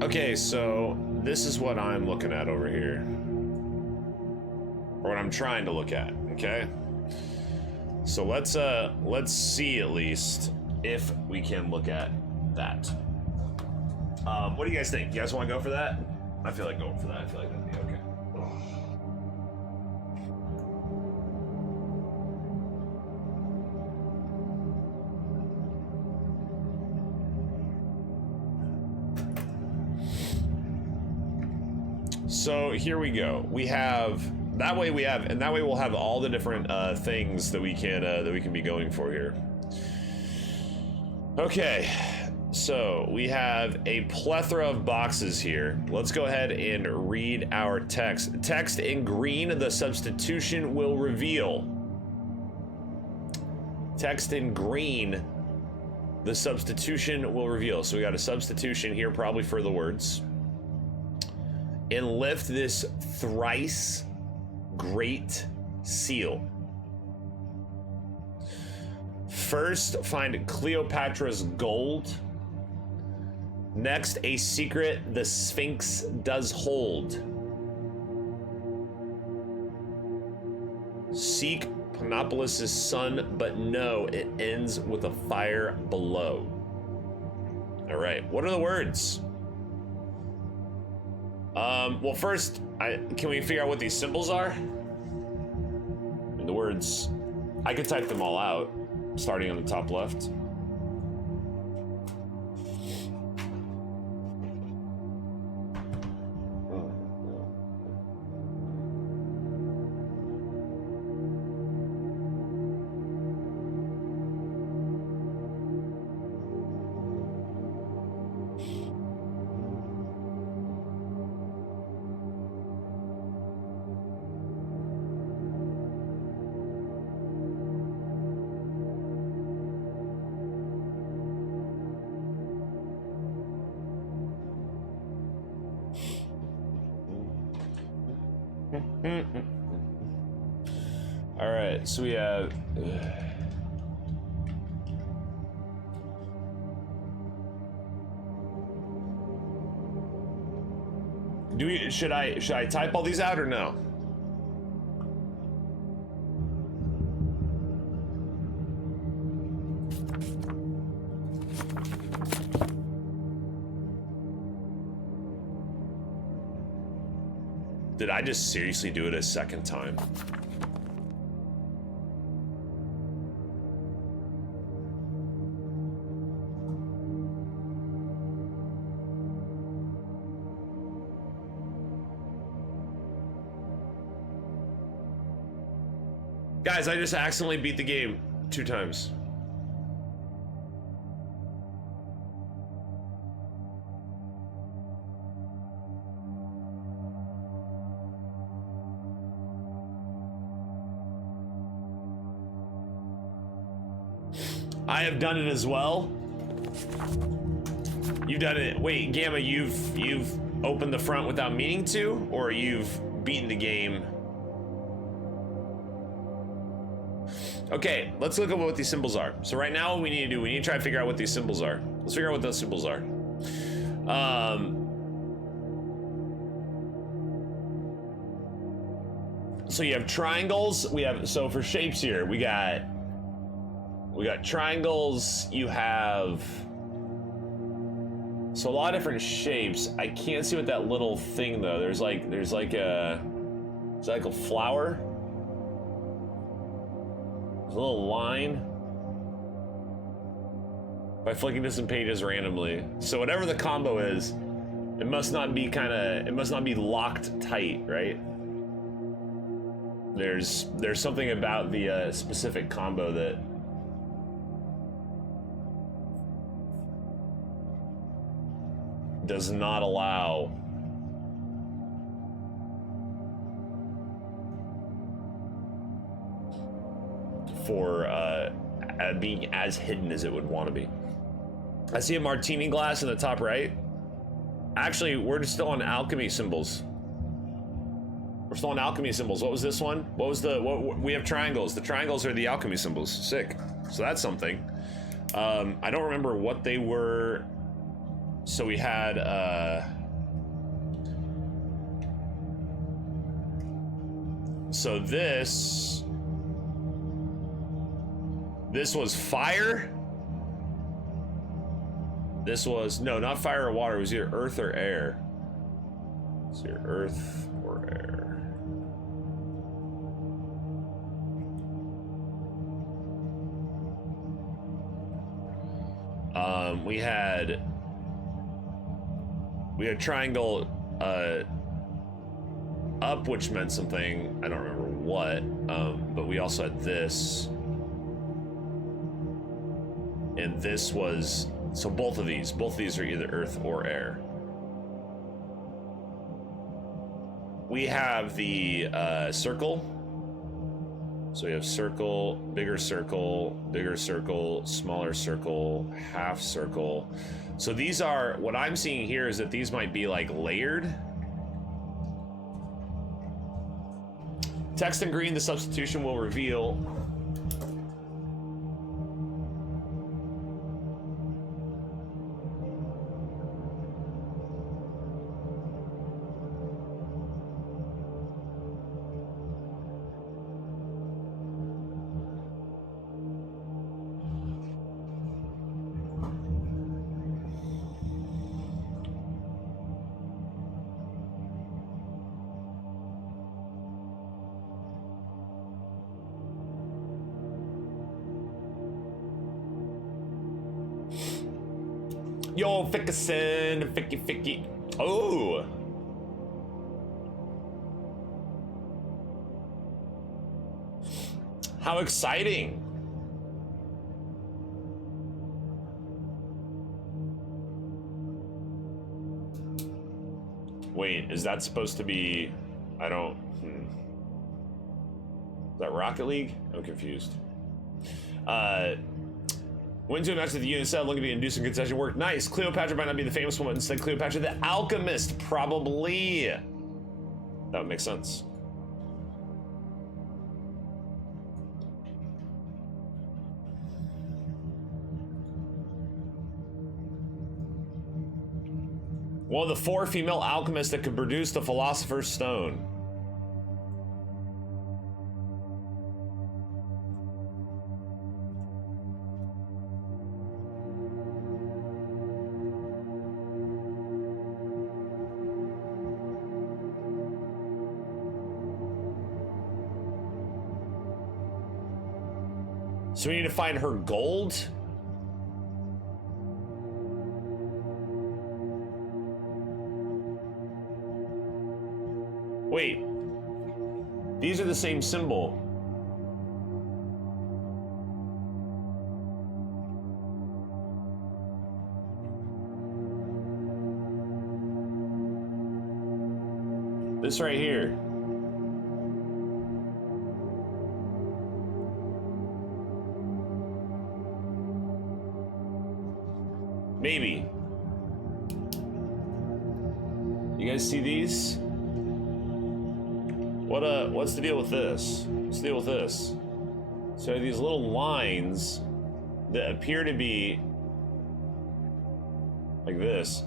Okay, so this is what I'm looking at over here. Or what I'm trying to look at, okay? So let's see at least if we can look at that. What do you guys think? You guys want to go for that? I feel like going for that. I feel like that'd be okay. So here we go. We have that way we'll have all the different things that we can be going for here. Okay, so we have a plethora of boxes here. Let's go ahead and read our text. Text in green, the substitution will reveal. Text in green, the substitution will reveal. So we got a substitution here, probably for the words. And lift this thrice great seal. First, find Cleopatra's gold. Next, a secret the Sphinx does hold. Seek Panopolis' son, but no, it ends with a fire below. All right, what are the words? Well, first, can we figure out what these symbols are? And the words, I could type them all out, starting on the top left. All right, so we have should I type all these out or no? Did I just seriously do it a second time? Guys, I just accidentally beat the game 2 times. I have done it as well. You've done it. Wait, Gamma, you've opened the front without meaning to, or you've beaten the game? Okay, let's look at what these symbols are. So right now what we need to do, we need to try to figure out what these symbols are. Let's figure out what those symbols are. So you have triangles, so for shapes here, we got triangles, you have, so a lot of different shapes. I can't see what that little thing though, there's like a flower? There's a little line. By flicking to some pages randomly. So whatever the combo is, it must not be locked tight, right? There's something about the specific combo that does not allow for being as hidden as it would want to be. I see a martini glass in the top right. Actually, we're still on alchemy symbols. We're still on alchemy symbols. What was this one? We have triangles. The triangles are the alchemy symbols. Sick. So that's something. I don't remember what they were So we had so this was fire. This was, no, not fire or water. It was either earth or air. It's either earth or air. We had triangle up, which meant something, I don't remember what, but we also had this. And this was, so both of these are either earth or air. We have the circle. So we have circle, bigger circle, smaller circle, half circle. So these are, what I'm seeing here is that these might be like layered. Text in green, the substitution will reveal. Yo, Fickerson, Ficky. Oh. How exciting. Wait, is that supposed to be, I don't, Is that Rocket League? I'm confused. Went to a match with the unit said, looking to induce some concession work. Nice. Cleopatra might not be the famous one. Instead, Cleopatra the alchemist, probably. That would make sense. One of the 4 female alchemists that could produce the Philosopher's Stone. So we need to find her gold? Wait. These are the same symbol. This right here. Maybe. You guys see these? What's the deal with this? What's the deal with this? So these little lines that appear to be like this.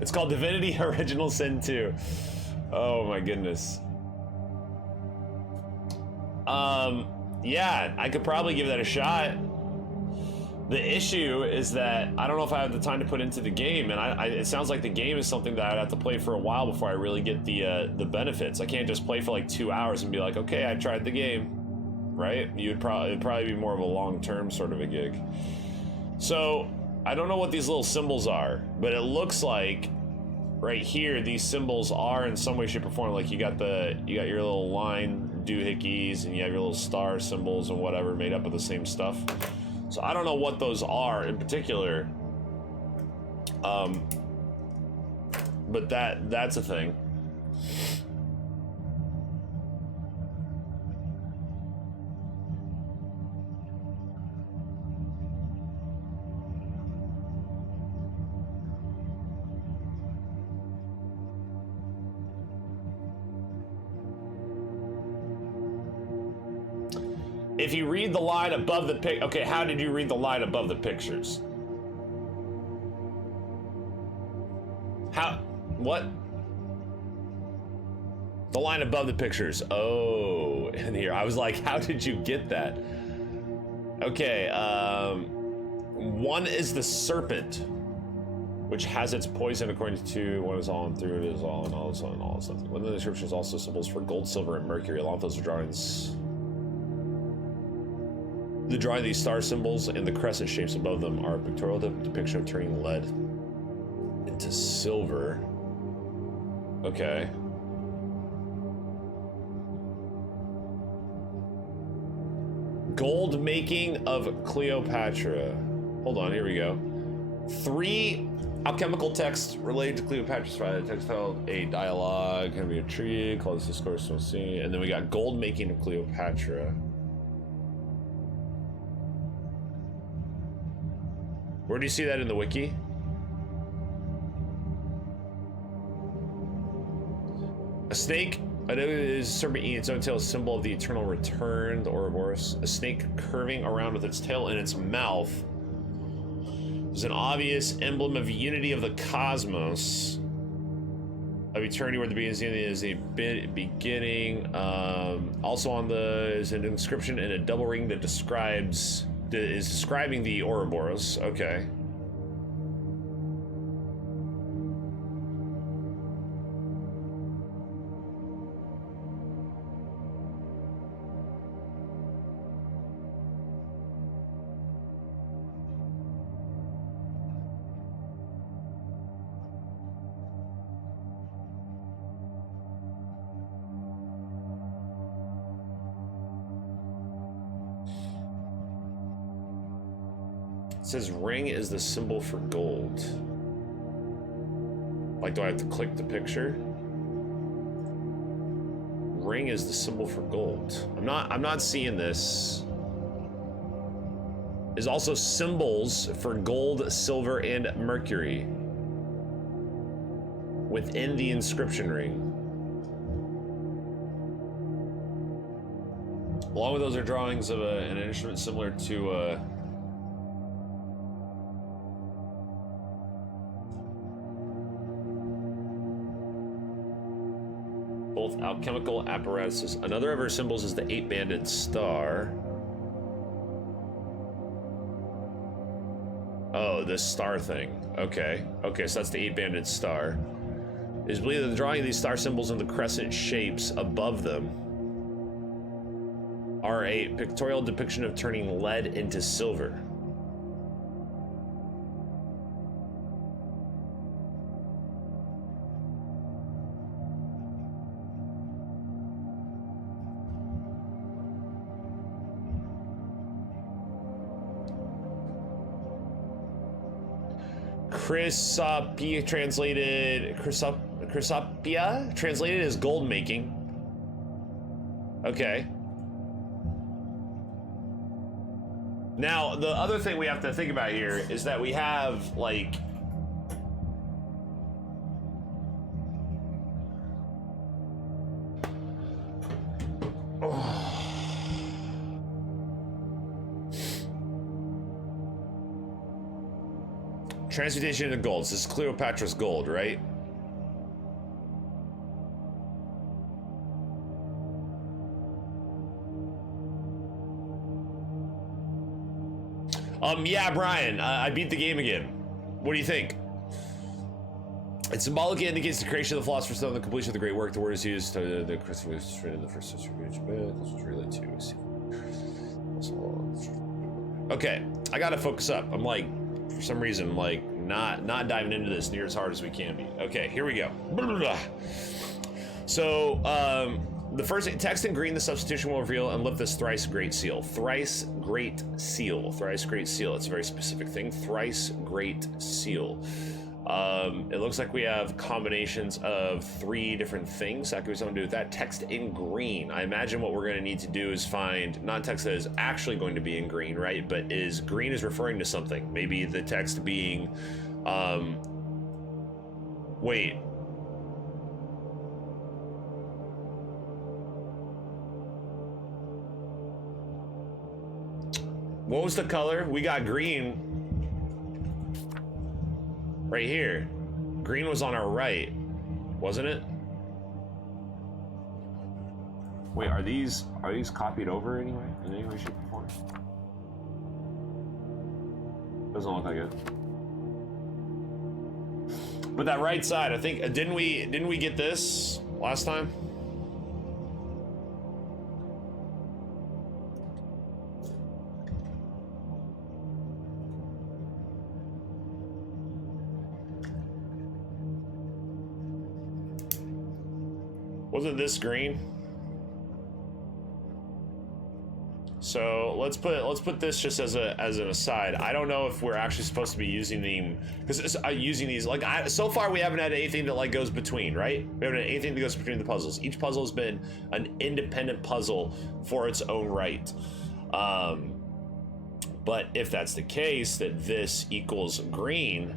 It's called Divinity Original Sin 2. Oh my goodness. Yeah, I could probably give that a shot. The issue is that I don't know if I have the time to put into the game, and it sounds like the game is something that I'd have to play for a while before I really get the benefits. I can't just play for like 2 hours and be like, okay, I tried the game, right? It'd probably be more of a long-term sort of a gig. So I don't know what these little symbols are, but it looks like right here these symbols are in some way, shape, or form. Like you got your little line doohickeys, and you have your little star symbols and whatever made up of the same stuff. So I don't know what those are in particular, but that's a thing. If you read the line above the pic, okay, how did you read the line above the pictures? What? The line above the pictures. Oh, in here. I was like, how did you get that? Okay, one is the serpent, which has its poison according to what is all and through it is all and all is all and all something. One of the descriptions also symbols for gold, silver, and mercury. Along with those drawings. The drawing of these star symbols and the crescent shapes above them are a pictorial depiction of turning lead into silver. Okay. Gold making of Cleopatra. Hold on, here we go. 3 alchemical texts related to Cleopatra's trial. The text held a dialogue, can be a tree, close discourse, we'll see. And then we got gold making of Cleopatra. Where do you see that in the wiki? A snake, I know it is serpent eating its own tail, a symbol of the eternal return, the Ouroboros. A snake curving around with its tail in its mouth is an obvious emblem of unity of the cosmos, of eternity where the beginning is a beginning. Also on the is an inscription in a double ring that is describing the Ouroboros. Okay. It says ring is the symbol for gold. Like, do I have to click the picture? Ring is the symbol for gold. I'm not seeing this. There's also symbols for gold, silver, and mercury within the inscription ring. Along with those are drawings of an instrument similar to both alchemical apparatuses. Another of her symbols is the 8-banded star. Oh, this star thing. Okay. Okay, so that's the 8-banded star. It is believed that the drawing of these star symbols and the crescent shapes above them are a pictorial depiction of turning lead into silver. Chrysopia translated as gold making. Okay. Now, the other thing we have to think about here is that we have, like, transmutation into gold. This is Cleopatra's gold, right? Yeah, Brian, I beat the game again. What do you think? It symbolically indicates the creation of the Philosopher's Stone, the completion of the great work. The word is used to the Christian was written in the first century. This was related to. Okay, I gotta focus up. I'm like, for some reason, I'm like not diving into this near as hard as we can be. Okay, here we go. So, the first text in green, the substitution will reveal and lift this thrice great seal. Thrice great seal. Thrice great seal. It's a very specific thing. Thrice great seal. It looks like we have combinations of 3 different things. That could be something to do with that. Text in green. I imagine what we're going to need to do is find not text that is actually going to be in green, right? But is green is referring to something. Maybe the text being, wait. What was the color? We got green right here. Green was on our right. wasn't it? Wait, are these copied over anyway? In any way, shape, or form? Doesn't look like it. But that right side, I think, didn't we get this last time? Wasn't this green? So let's put this just as an aside. I don't know if we're actually supposed to be using them, because using these, like, so far we haven't had anything that like goes between, right? We haven't had anything that goes between the puzzles. Each puzzle has been an independent puzzle for its own right. But if that's the case, that this equals green,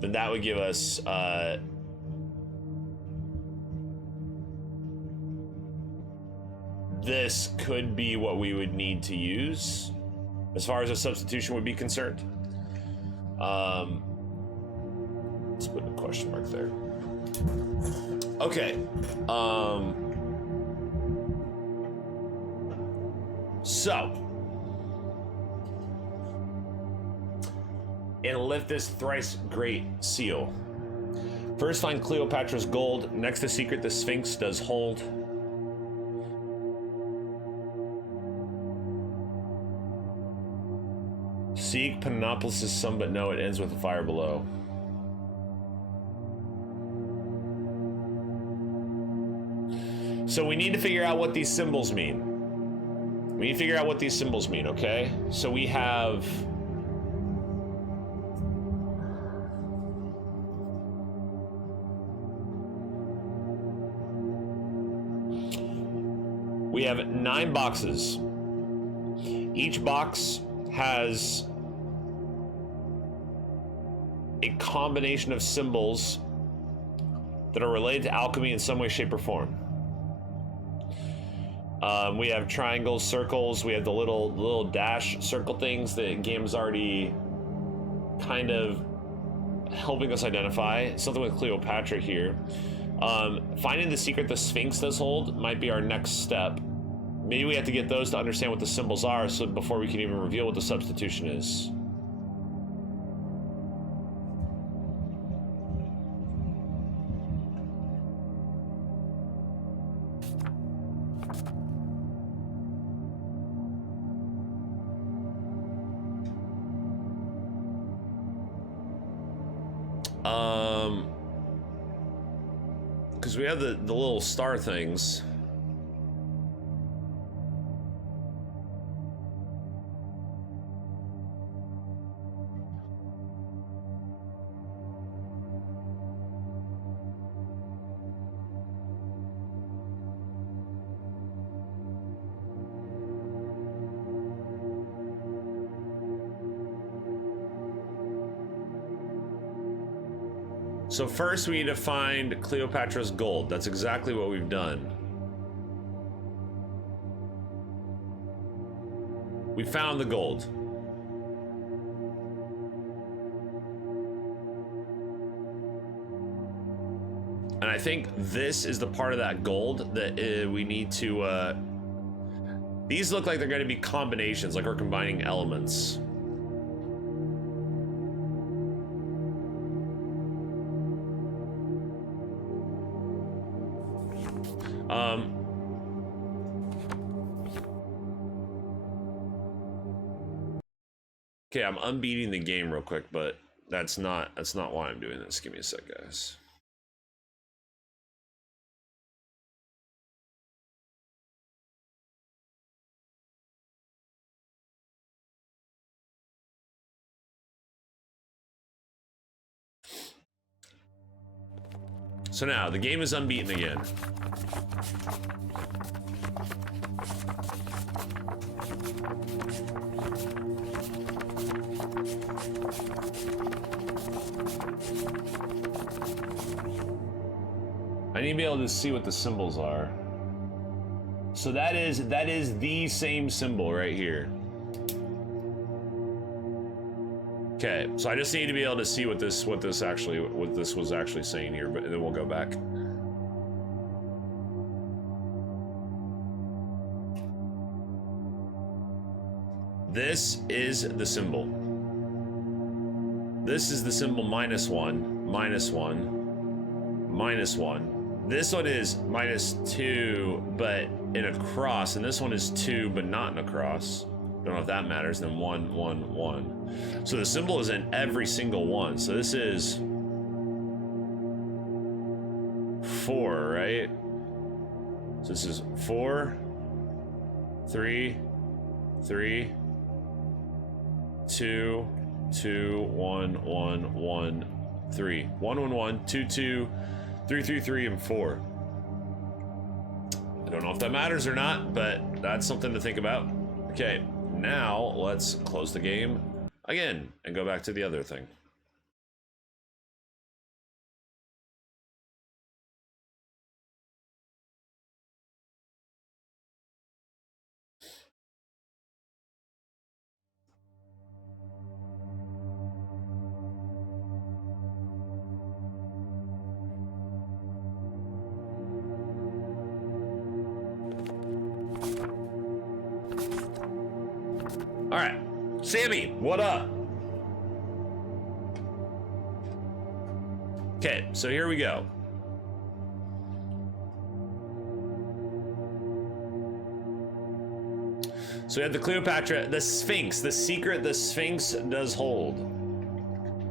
then that would give us this could be what we would need to use as far as a substitution would be concerned. Let's put a question mark there. Okay. So, and lift this thrice great seal. First find Cleopatra's gold. Next the secret the Sphinx does hold. Seek Panopolis' sum, but no, it ends with a fire below. So we need to figure out what these symbols mean. We need to figure out what these symbols mean, okay? So we have... we have 9 boxes. Each box has a combination of symbols that are related to alchemy in some way, shape, or form. We have triangles, circles. We have the little dash circle things that game's already kind of helping us identify. Something with Cleopatra here. Finding the secret the Sphinx does hold might be our next step. Maybe we have to get those to understand what the symbols are, so before we can even reveal what the substitution is. Because we have the little star things. So first we need to find Cleopatra's gold. That's exactly what we've done. We found the gold. And I think this is the part of that gold that we need to... these look like they're going to be combinations, like we're combining elements. Okay, I'm unbeating the game real quick, but that's not why I'm doing this. Give me a sec, guys. So now the game is unbeaten again. I need to be able to see what the symbols are. So that is the same symbol right here. Okay, so I just need to be able to see what this was actually saying here, but then we'll go back. This is the symbol. This is the symbol -1, -1, -1. This one is -2, but in a cross, and this one is 2, but not in a cross. Don't know if that matters. Then 1, 1, 1. So the symbol is in every single one. So this is 4, right? So this is 4, 3, 3, 2, 2, 1, 1, 1, 3. 1, 1, 1, 2, 2, 3, 3, 3, and 4. I don't know if that matters or not, but that's something to think about. Okay, now let's close the game again and go back to the other thing. All right, Sammy, what up? Okay, so here we go. So we have the Cleopatra, the Sphinx, the secret the Sphinx does hold.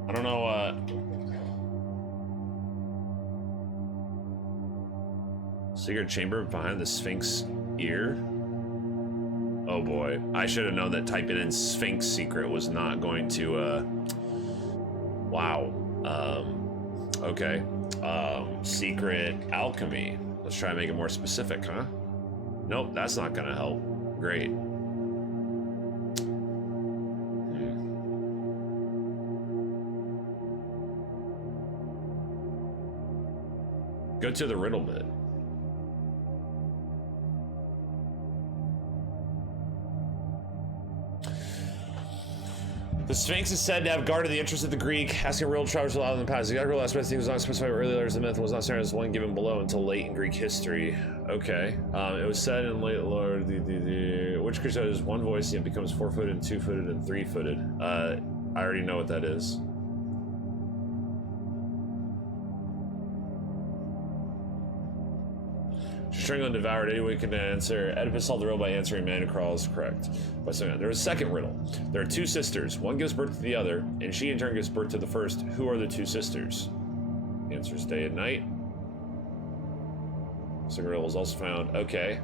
I don't know, secret chamber behind the Sphinx ear. Oh boy, I should have known that typing in Sphinx secret was not going to, wow. Okay. Secret alchemy. Let's try and make it more specific, huh? Nope, that's not gonna help. Great. Go to the riddle bit. The Sphinx is said to have guarded the interests of the Greek, asking real travelers allowed in the past. The real aspect was not specified early layers of the myth and was not standard as one given below until late in Greek history. Okay. It was said in late lore, which creature has one voice and becomes 4-footed, 2-footed, and 3-footed. I already know what that is. Strangled and devoured. Anyone can answer. Oedipus solved the riddle by answering. Man who crawls correct. There was a second riddle. There are 2 sisters. One gives birth to the other, and she in turn gives birth to the first. Who are the 2 sisters? The answer is day and night. Second riddle was also found. Okay.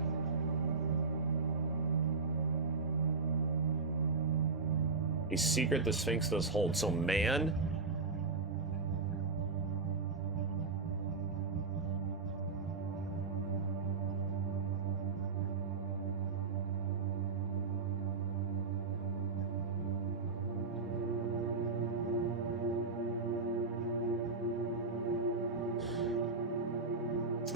A secret the Sphinx does hold. So man.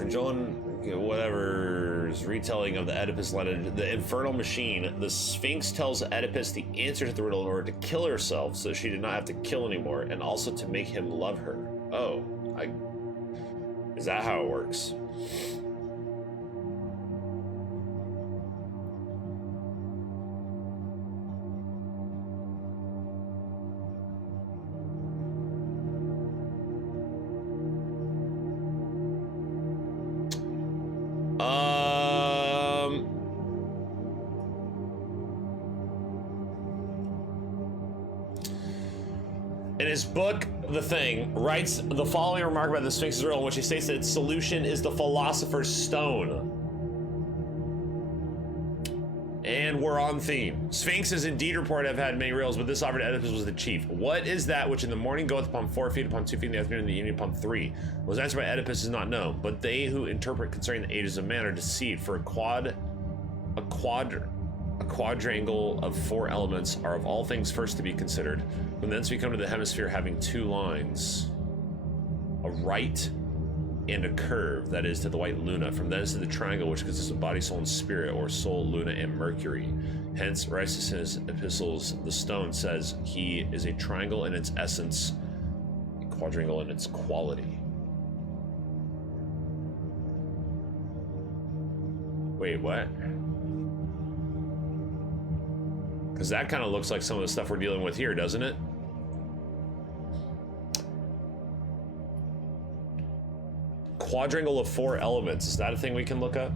John, whatever's retelling of the Oedipus legend, the infernal machine, the Sphinx tells Oedipus the answer to the riddle in order to kill herself so she did not have to kill anymore, and also to make him love her. Oh, is that how it works? In his book, The Thing, writes the following remark about the Sphinx's riddle, in which he states that its solution is the Philosopher's Stone. And we're on theme. Sphinx is indeed reported to have had many riddles, but this offered to Oedipus was the chief. What is that which in the morning goeth upon 4 feet, upon 2 feet in the afternoon, in the evening upon 3? Was answered by Oedipus is not known, but they who interpret concerning the ages of man are deceived, for a quadrangle of 4 elements are of all things first to be considered. From thence we come to the hemisphere having 2 lines. A right, and a curve, that is, to the white Luna. From thence to the triangle, which consists of body, soul, and spirit, or soul, Luna, and Mercury. Hence, Risus in his epistles, the stone, says he is a triangle in its essence, a quadrangle in its quality. Wait, what? Because that kind of looks like some of the stuff we're dealing with here, doesn't it? Quadrangle of 4 elements. Is that a thing we can look up?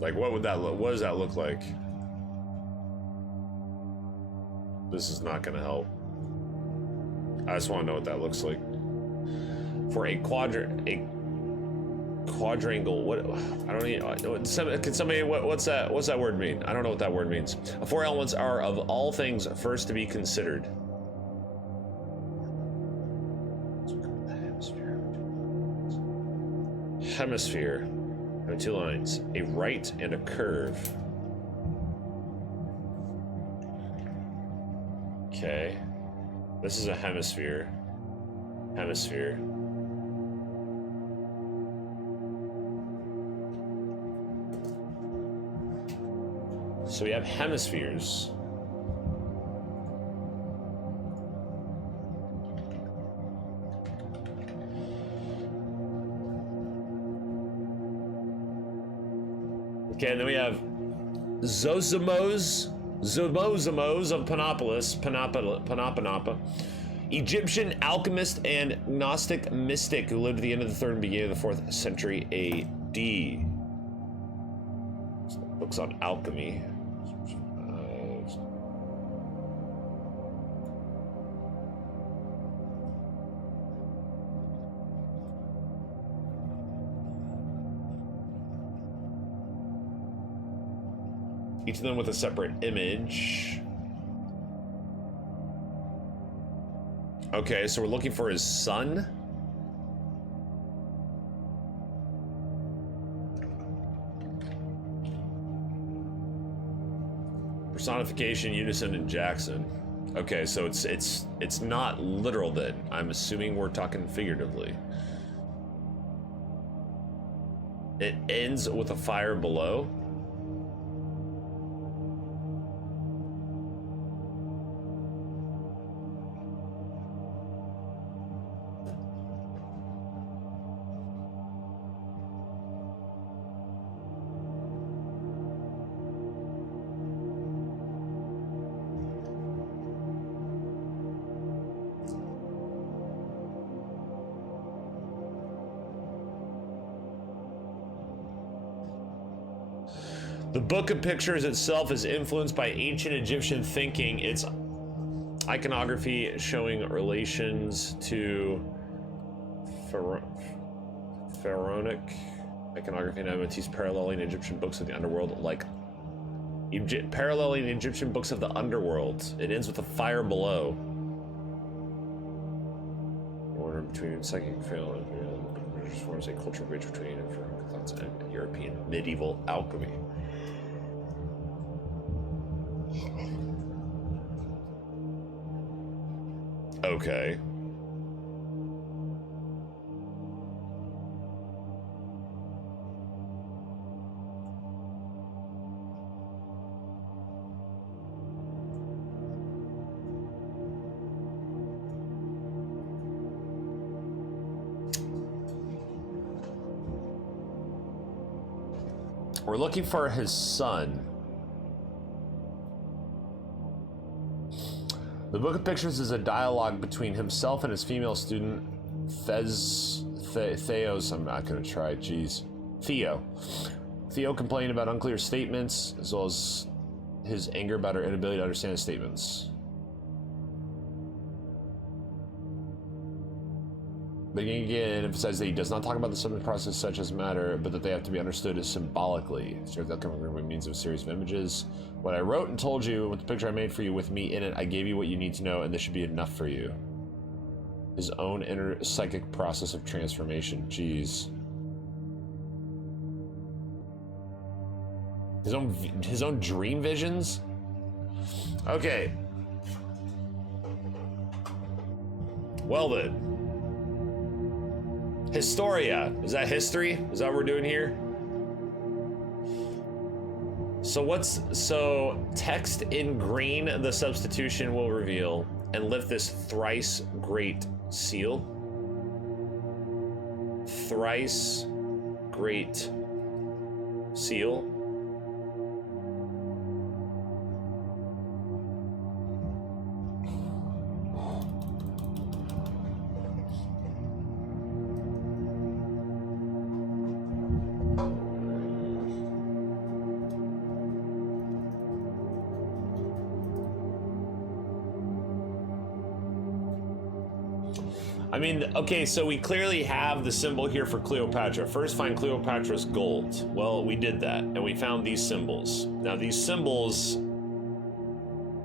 Like, what would that look? What does that look like? This is not going to help. I just want to know what that looks like. For a quadrangle, what? I don't even. Can somebody? What's that? What's that word mean? I don't know what that word means. 4 elements are of all things first to be considered. Hemisphere. Having 2 lines, a right and a curve. Okay. This is a hemisphere. Hemisphere. So we have hemispheres. Okay, and then we have Zosamos of Panopanapa, Egyptian alchemist and Gnostic mystic who lived at the end of the 3rd and beginning of the 4th century AD. Books on alchemy. Each of them with a separate image. Okay, so we're looking for his son. Personification, Unison, and Jackson. Okay, so it's not literal then. I'm assuming we're talking figuratively. It ends with a fire below. The Book of Pictures itself is influenced by ancient Egyptian thinking. Its iconography showing relations to pharaonic iconography and motifs paralleling Egyptian books of the underworld, paralleling Egyptian books of the underworld. It ends with a fire below. Order between psychic fail and forms a cultural bridge between thoughts and European medieval alchemy. Okay. We're looking for his son. The Book of Pictures is a dialogue between himself and his female student, Theos. I'm not going to try, jeez. Theo. Theo complained about unclear statements, as well as his anger about her inability to understand his statements. Beginning again, emphasized that he does not talk about the subject process such as matter, but that they have to be understood as symbolically. Serve that coming by means of a series of images. What I wrote and told you, with the picture I made for you with me in it, I gave you what you need to know, and this should be enough for you. His own inner psychic process of transformation. Jeez. His own dream visions? Okay. Well then. Historia. Is that history? Is that what we're doing here? So text in green, the substitution will reveal, and lift this thrice great seal. Thrice great seal. I mean, okay, so we clearly have the symbol here for Cleopatra. First, find Cleopatra's gold. Well, we did that, and we found these symbols. Now, these symbols,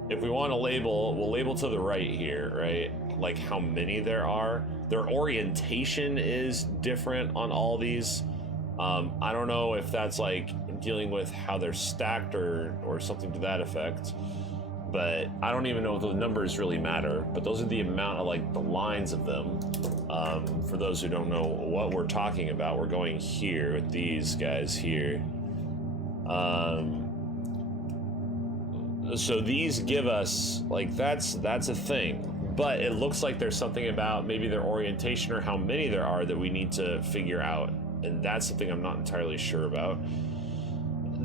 if we want to label, we'll label to the right here, right? Like how many there are. Their orientation is different on all these. I don't know if that's like dealing with how they're stacked or something to that effect. But I don't even know if those numbers really matter, but those are the amount of like the lines of them. For those who don't know what we're talking about, we're going here with these guys here. So these give us like, that's a thing, but it looks like there's something about maybe their orientation or how many there are that we need to figure out. And that's something I'm not entirely sure about.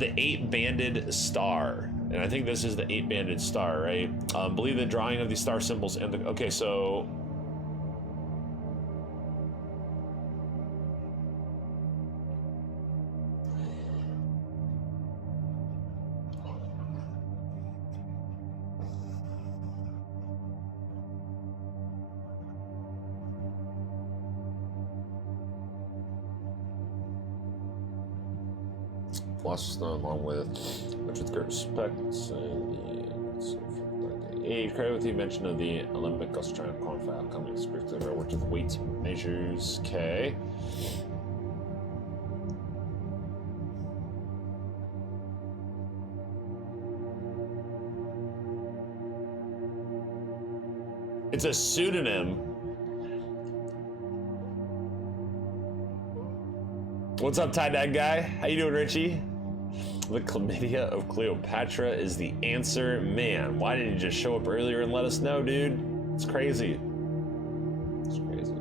The 8-banded star. And I think this is the 8-banded star, right? Believe the drawing of these star symbols and the, okay, so. Lost along with great respect and age. Credit with the invention of the Olympic Australian quantify outcome experience of worked with weights and measures. Okay. It's a pseudonym. What's up, tie-dye guy? How you doing, Richie? The chlamydia of Cleopatra is the answer. Man, why didn't you just show up earlier and let us know, dude? It's crazy. It's crazy.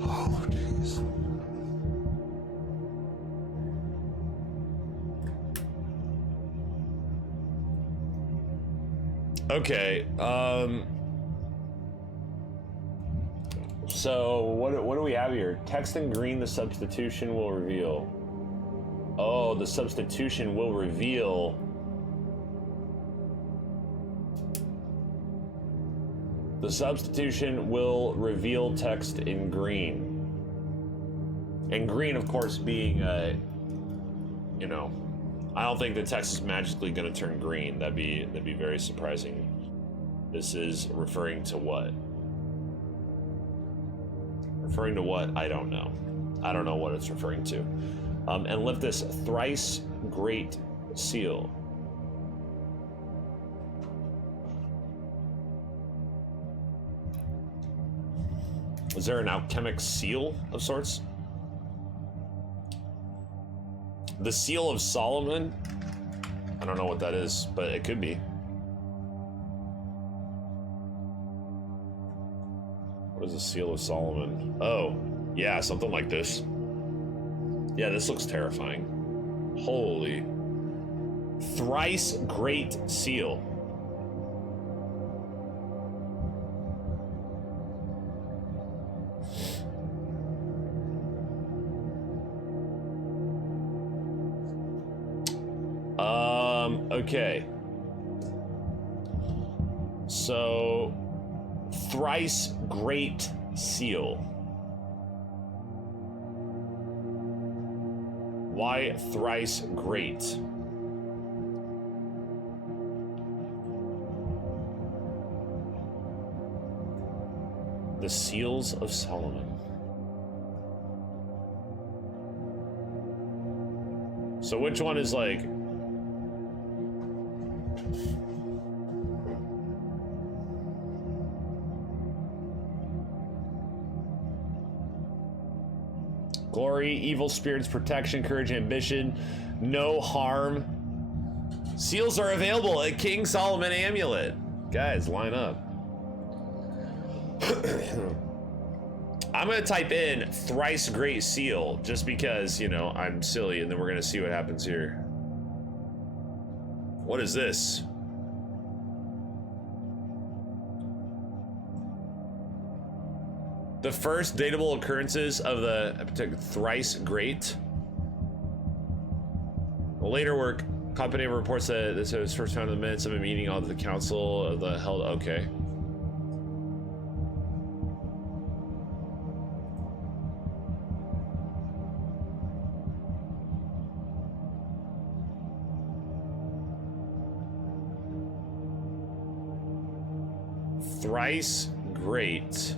Oh, jeez. Okay, so what do we have here? Text in green, the substitution will reveal. Oh, the substitution will reveal. The substitution will reveal text in green. And green, of course, being, you know, I don't think the text is magically going to turn green. That'd be very surprising. This is referring to what? Referring to what? I don't know. I don't know what it's referring to. And lift this thrice great seal. Is there an alchemic seal of sorts? The Seal of Solomon? I don't know what that is, but it could be. What is the Seal of Solomon? Oh, yeah, something like this. Yeah, this looks terrifying. Holy. Thrice Great Seal. Okay. So, thrice great seal. Why thrice great? The Seals of Solomon. So which one is like... Glory, evil spirits, protection, courage, ambition, no harm. Seals are available at King Solomon Amulet. Guys, line up. I'm gonna type in thrice great seal just because, you know, I'm silly, and then we're gonna see what happens here. What is this? The first datable occurrences of the thrice great. Well, later work, company reports that this was first found in the minutes of a meeting of the council of the held. Okay. Thrice great.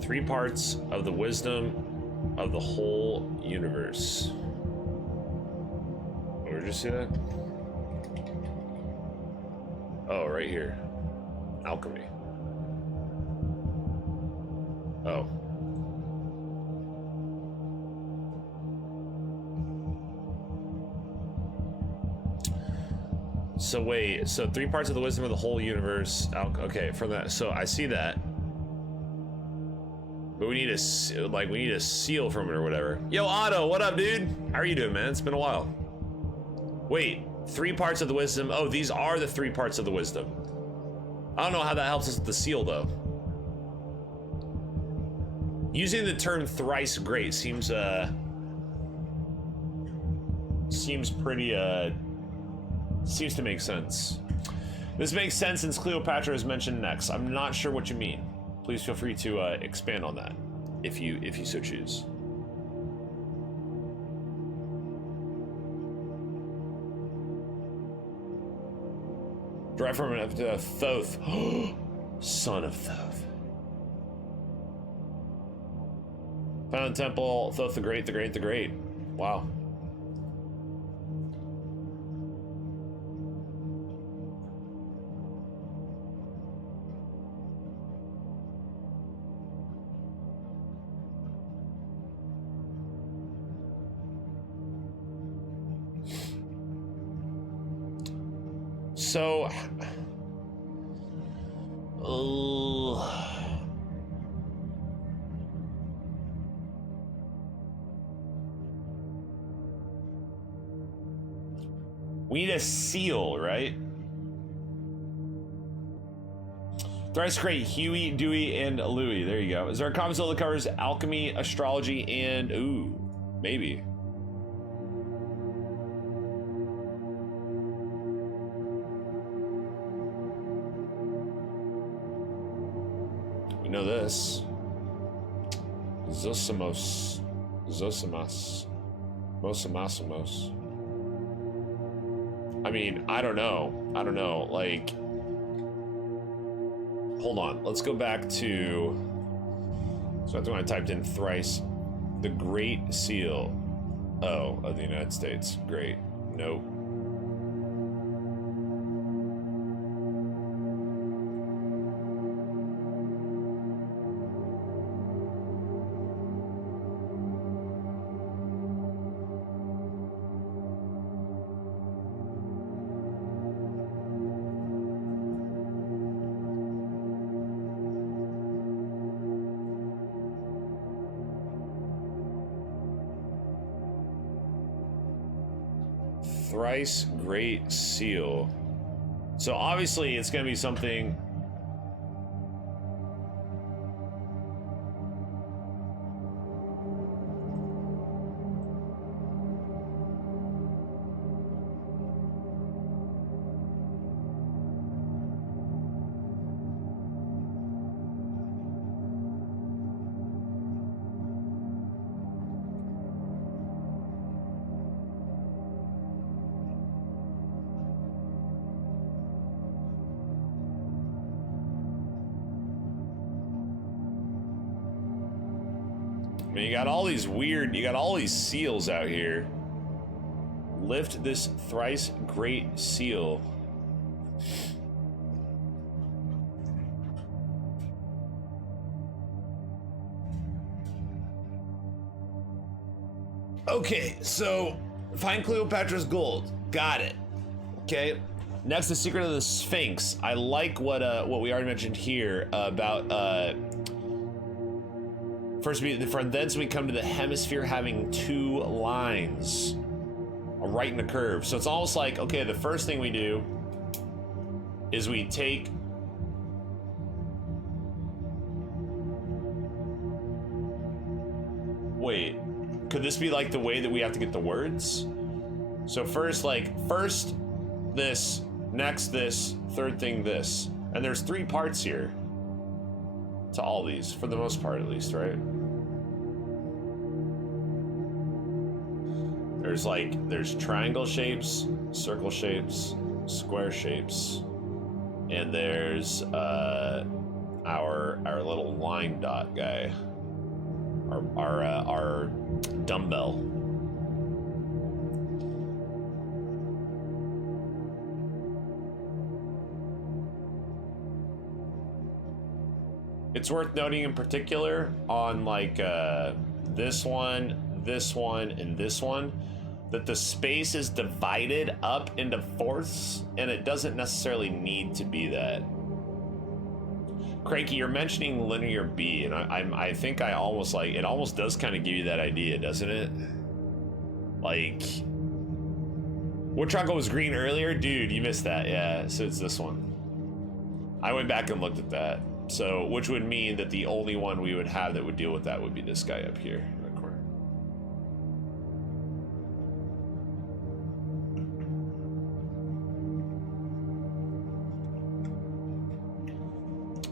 Three parts of the wisdom of the whole universe. Where did you see that? Oh, right here. Alchemy. Oh. So wait, so three parts of the wisdom of the whole universe. Okay, from that, so I see that. But we need a seal from it or whatever. Yo, Otto, what up, dude? How are you doing, man? It's been a while. Wait, three parts of the wisdom. Oh, these are the three parts of the wisdom. I don't know how that helps us with the seal, though. Using the term thrice great seems pretty, seems to make sense. This makes sense since Cleopatra is mentioned next. I'm not sure what you mean. Please feel free to expand on that, if you so choose. Derived from Thoth, son of Thoth. Found in the temple, Thoth the Great, the Great, the Great. Wow. So, we need a seal, right? Thrice great, Huey, Dewey, and Louie. There you go. Is there a console that covers alchemy, astrology, and ooh, maybe. We know this. Zosimos. Zosimas. Mosimasimos. I mean, I don't know. I don't know. Like, hold on. Let's go back to. So that's when I typed in thrice. The Great Seal. Oh, of the United States. Great. Nope. Thrice Great Seal. So obviously it's going to be something. mean, you got all these weird, you got all these seals out here. Lift this thrice great seal. Okay, so find Cleopatra's gold. Got it. Okay. Next, the secret of the Sphinx. I like what we already mentioned here about first from thence we come to the hemisphere having two lines, a right and a curve. So it's almost like, okay, the first thing we do is we take wait, could this be like the way that we have to get the words? So first this, next this, third thing this. And there's three parts here to all these, for the most part at least, right? There's triangle shapes, circle shapes, square shapes, and there's our little line dot guy, our dumbbell. It's worth noting in particular on like this one, and this one, that the space is divided up into fourths, and it doesn't necessarily need to be that. Cranky, you're mentioning linear B, and I think I almost like, it almost does kind of give you that idea, doesn't it? Like, what triangle was green earlier? Dude, you missed that. Yeah, so it's this one. I went back and looked at that. So, which would mean that the only one we would have that would deal with that would be this guy up here in the corner.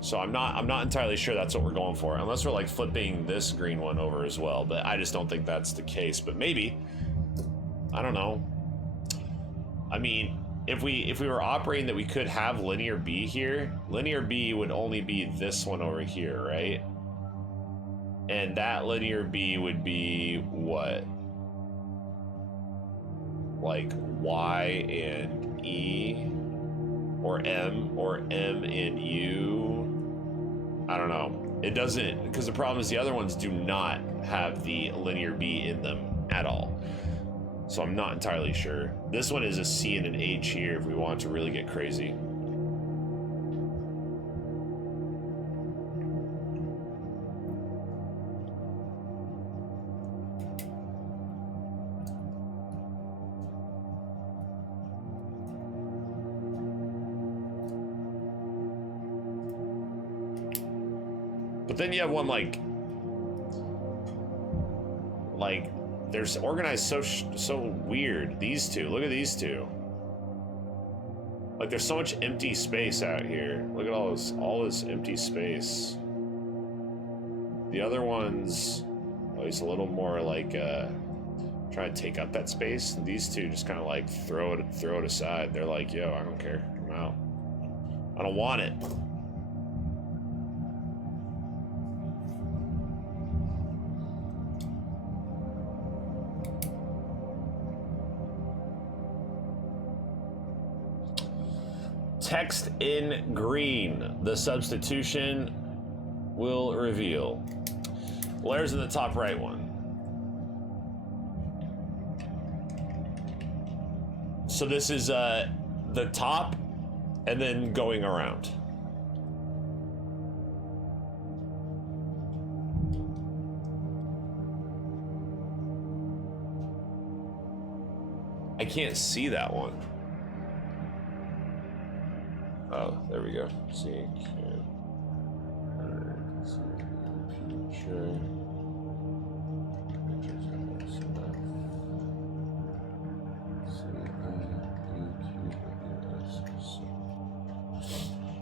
So I'm not entirely sure that's what we're going for, unless we're like flipping this green one over as well, but I just don't think that's the case, but maybe. I don't know. I mean, if we were operating that we could have linear B here, linear B would only be this one over here, right? And that linear B would be what? Like Y and E, or M and U. I don't know. It doesn't, because the problem is the other ones do not have the linear B in them at all. So I'm not entirely sure. This one is a C and an H here if we want to really get crazy. But then you have one like there's organized so weird. These two, look at these two. Like there's so much empty space out here. Look at all this empty space. The other ones, at least a little more like trying to take up that space. And these two just kind of like throw it aside. They're like, yo, I don't care. I'm out. I don't want it. Text in green. The substitution will reveal. Letters in the top right one. So this is the top and then going around. I can't see that one. Oh, there we go. See, future.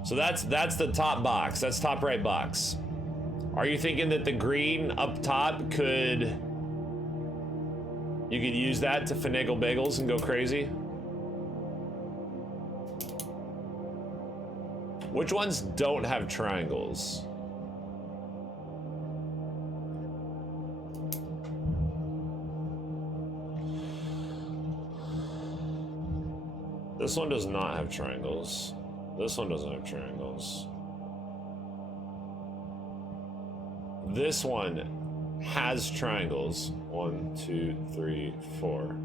So that's the top box. That's top right box. Are you thinking that the green up top you could use that to finagle bagels and go crazy? Which ones don't have triangles? This one does not have triangles. This one doesn't have triangles. This one has triangles. 1, 2, 3, 4.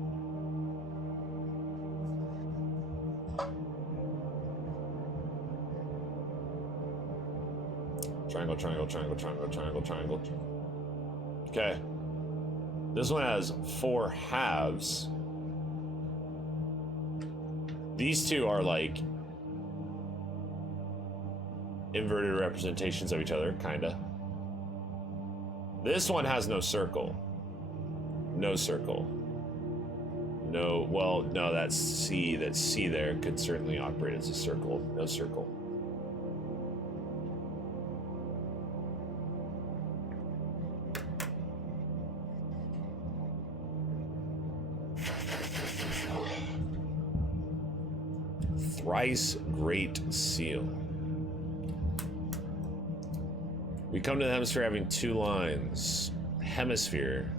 Triangle, triangle, triangle, triangle, triangle, triangle. Okay. This one has 4 halves. These two are like inverted representations of each other, kinda. This one has no circle. No circle. No, well, no, that C there could certainly operate as a circle. No circle. Thrice Great Seal. We come to the hemisphere having 2 lines. Hemisphere.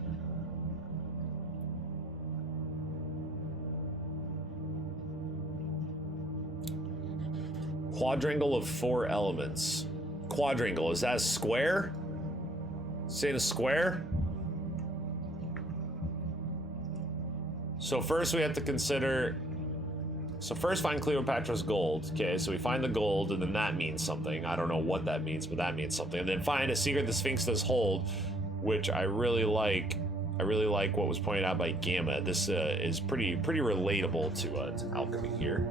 Quadrangle of 4 elements. Quadrangle, is that a square? Saying a square? So first we have to consider. So first find Cleopatra's gold. Okay, so we find the gold, and then that means something. I don't know what that means, but that means something. And then find a secret the Sphinx does hold, which I really like. I really like what was pointed out by Gamma. This is pretty relatable to alchemy here.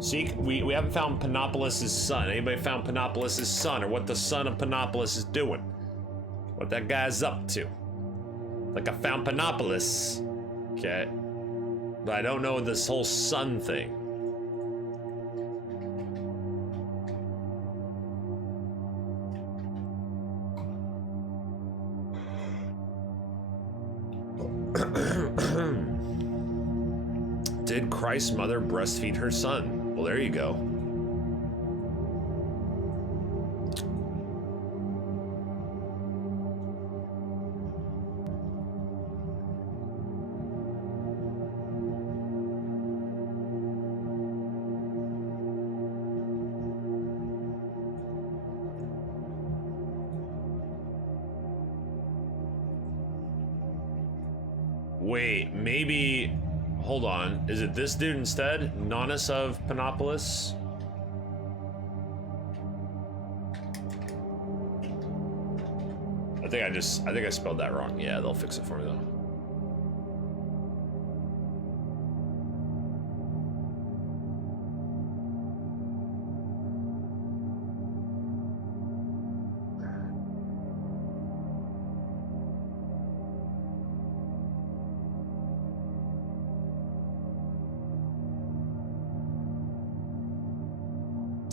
See, we haven't found Panopolis' son. Anybody found Panopolis' son, or what the son of Panopolis is doing? What that guy's up to? Like, I found Panopolis, okay, but I don't know this whole sun thing. Did Christ's mother breastfeed her son? Well, there you go. Wait, maybe, hold on. Is it this dude instead? Nonus of Panopolis? I think I spelled that wrong. Yeah, they'll fix it for me though.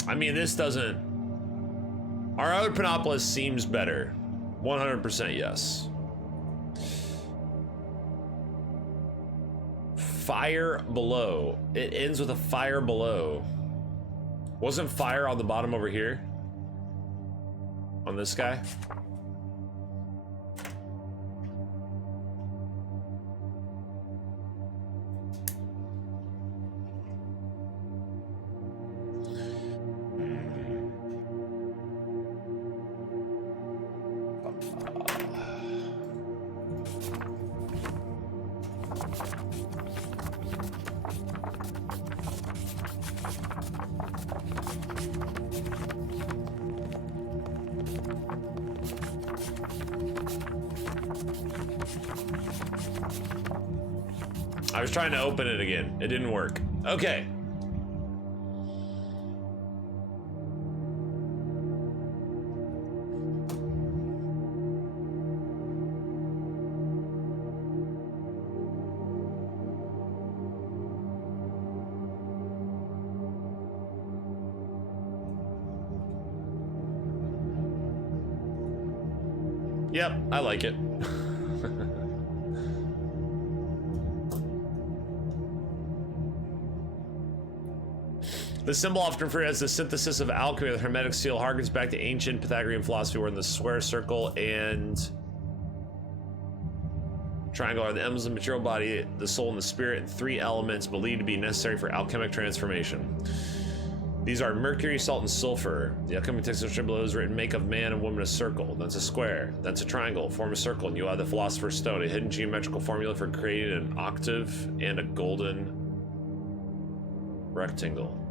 I mean, this doesn't. Our other Panopolis seems better. 100% yes. Fire below. It ends with a fire below. Wasn't fire on the bottom over here? On this guy? I was trying to open it again. It didn't work. Okay. Yep, I like it. The symbol often referred as the synthesis of alchemy with hermetic seal harkens back to ancient Pythagorean philosophy, where in the square, circle, and Triangle are the emblems of the material body, the soul, and the spirit, and 3 elements believed to be necessary for alchemic transformation. These are mercury, salt, and sulfur. The alchemic text below is written, make of man and woman a circle, that's a square, that's a triangle, form a circle, and you have the philosopher's stone, a hidden geometrical formula for creating an octave and a golden rectangle.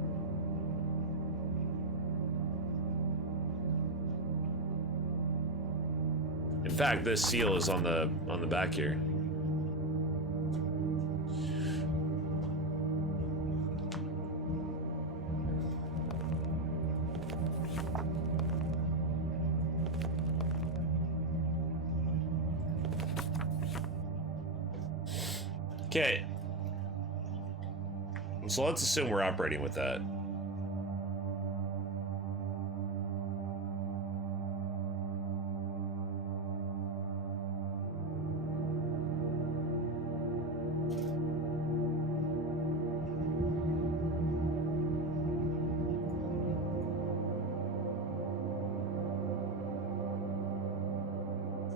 In fact, this seal is on the back here. Okay. So let's assume we're operating with that.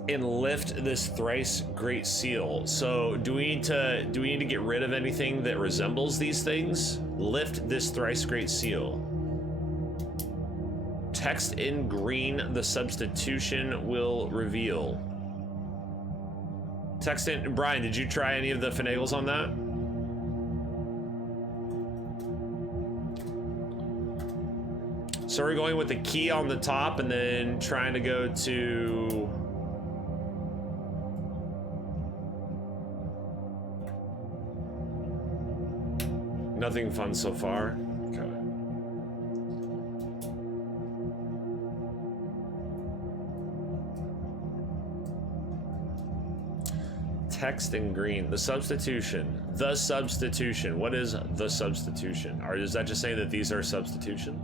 And lift this thrice great seal. So do we need to get rid of anything that resembles these things? Lift this thrice great seal. Text in green, the substitution will reveal. Text in, Brian, did you try any of the finagles on that? So we're going with the key on the top and then trying to go to nothing fun so far. Okay. Text in green. The substitution. The substitution. What is the substitution? Or is that just saying that these are substitution?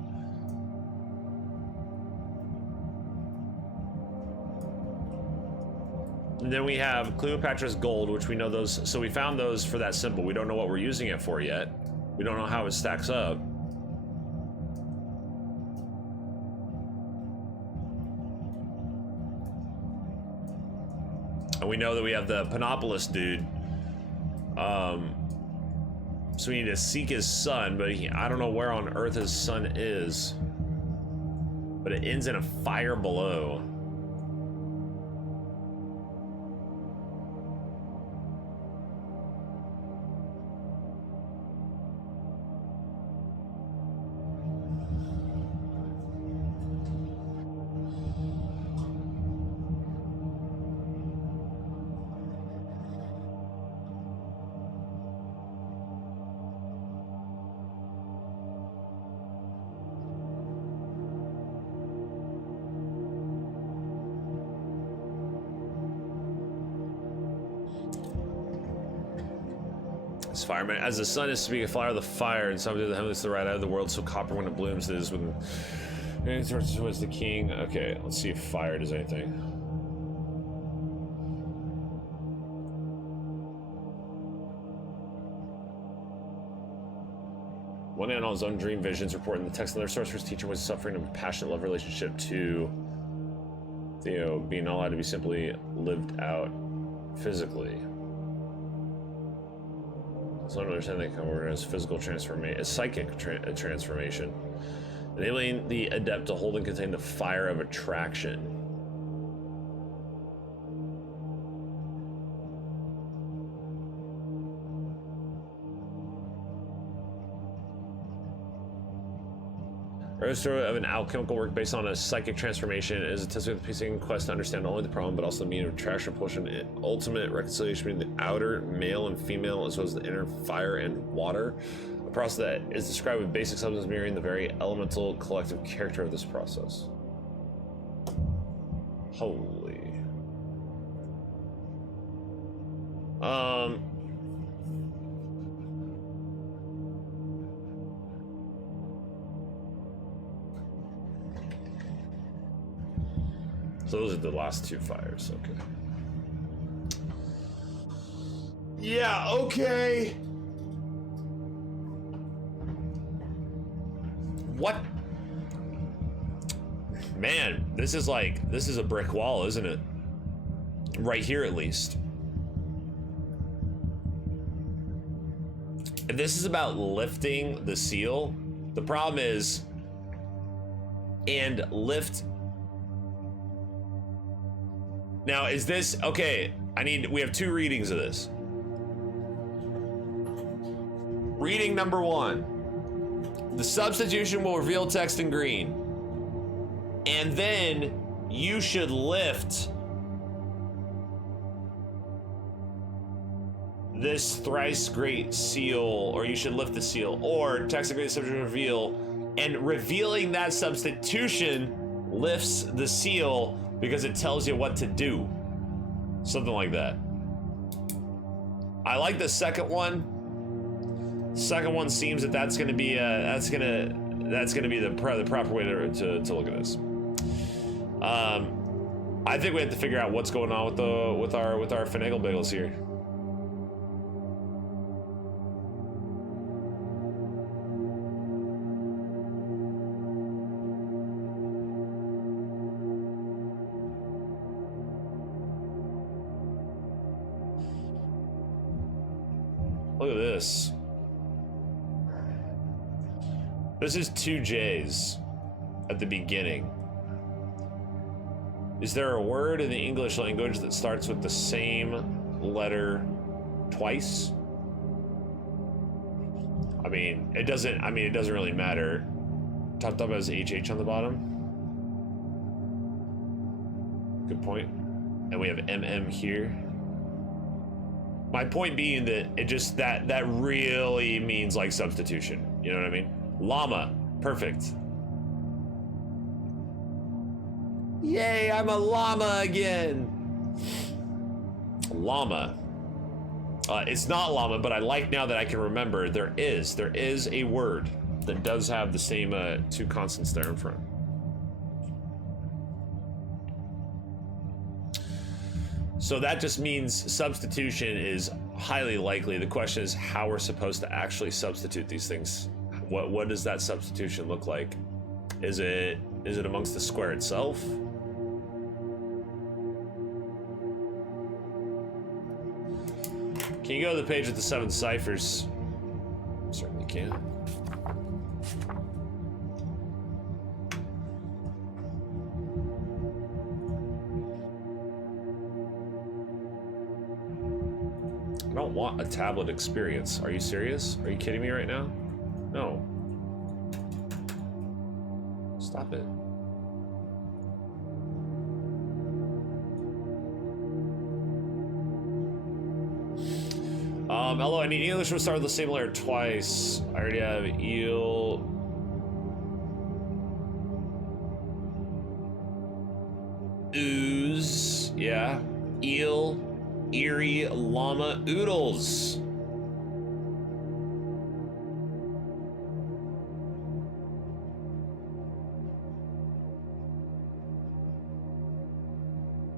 And then we have Cleopatra's gold, which we know those. So we found those for that symbol. We don't know what we're using it for yet. We don't know how it stacks up. And we know that we have the Panopolis dude. So we need to seek his son, but I don't know where on earth his son is. But it ends in a fire below. Fireman, as the sun is to be a flower of the fire, and some do the heavens to the right eye of the world, so copper when it blooms is when it starts towards the king. Okay, let's see if fire does anything. One man on his own dream visions reporting the text of their sorcerer's teacher was suffering a passionate love relationship to Theo, being not allowed to be simply lived out physically. So I don't understand that come over as physical transformation, psychic transformation, enabling the adept to hold and contain the fire of attraction. A story of an alchemical work based on a psychic transformation is a test of the piecing quest to understand not only the problem but also the meaning of attraction, repulsion, and ultimate reconciliation between the outer male and female as well as the inner fire and water. A process that is described with basic substance mirroring the very elemental collective character of this process. Holy. So those are the last two fires, okay. Yeah, okay. What? Man, this is a brick wall, isn't it? Right here, at least. if this is about lifting the seal, the problem is, and lift. Now, is this, okay, we have 2 readings of this. Reading number 1. The substitution will reveal text in green. And then you should lift this thrice great seal, or you should lift the seal, or text in green substitution reveal, and revealing that substitution lifts the seal because it tells you what to do. Something like that. I like the second one. Second one seems that that's going to be that's going to be the proper way to look at this. I think we have to figure out what's going on with our finagle bagels here. Look at this. This is 2 J's at the beginning. Is there a word in the English language that starts with the same letter twice? I mean, it doesn't really matter. Top up has HH on the bottom. Good point. And we have MM here. My point being that it just, that really means like substitution. You know what I mean? Llama, perfect. Yay, I'm a llama again. Llama. It's not llama, but I like now that I can remember there is a word that does have the same 2 consonants there in front. So that just means substitution is highly likely. The question is how we're supposed to actually substitute these things. What does that substitution look like? Is it amongst the square itself? Can you go to the page with the 7 ciphers? Certainly can. I don't want a tablet experience. Are you serious? Are you kidding me right now? No. Stop it. Hello, I need English to start with the same letter twice. I already have eel. Ooze. Yeah. Eel. Eerie. Llama. Oodles.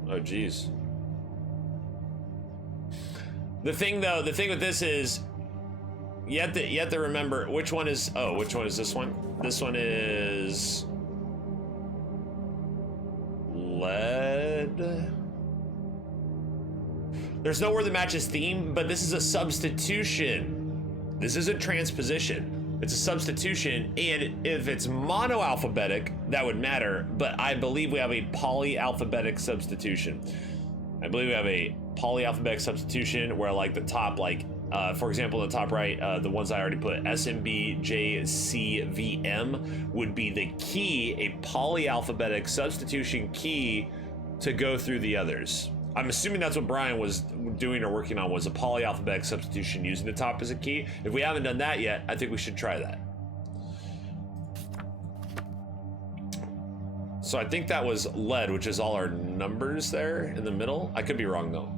Oh, geez. The thing with this is you have to remember which one is this one? This one is lead. There's no word that matches theme, but this is a substitution. This isn't transposition. It's a substitution, and if it's monoalphabetic, that would matter, but I believe we have a polyalphabetic substitution. I believe we have a polyalphabetic substitution where like the top, like for example, in the top right, the ones I already put, SMB, J, C, V, M would be the key, a polyalphabetic substitution key to go through the others. I'm assuming that's what Brian was doing or working on, was a polyalphabetic substitution using the top as a key. If we haven't done that yet, I think we should try that. So I think that was lead, which is all our numbers there in the middle. I could be wrong though.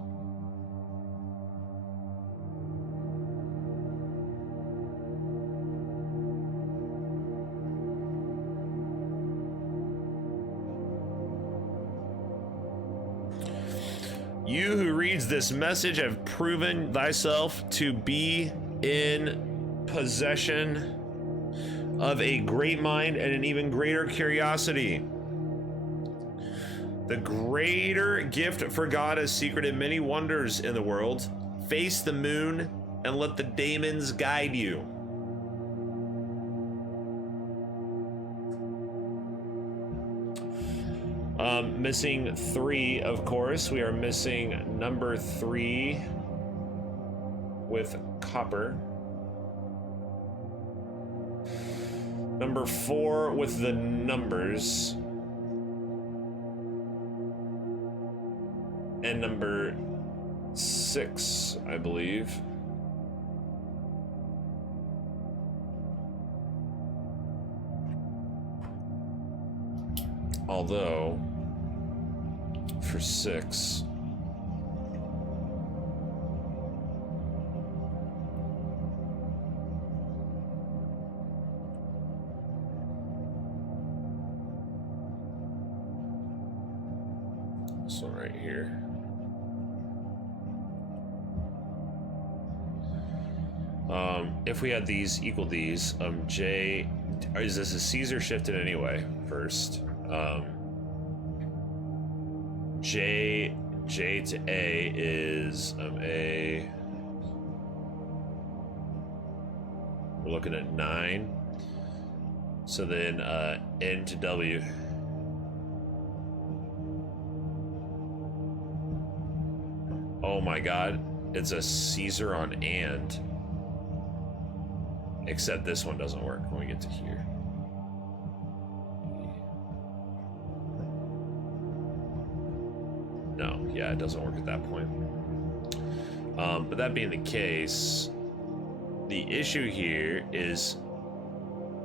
You who reads this message have proven thyself to be in possession of a great mind and an even greater curiosity. The greater gift for God is secreted many wonders in the world. Face the moon and let the daemons guide you. Missing 3, of course. We are missing number 3 with copper. Number 4 with the numbers. And number 6, I believe. Although, for 6, this one right here. If we had these equal these, J, is this a Caesar shifted anyway? First, J to A is A. We're looking at 9. So then N to W. Oh my God, it's a Caesar on and. Except this one doesn't work when we get to here. No, yeah, it doesn't work at that point. But that being the case, the issue here is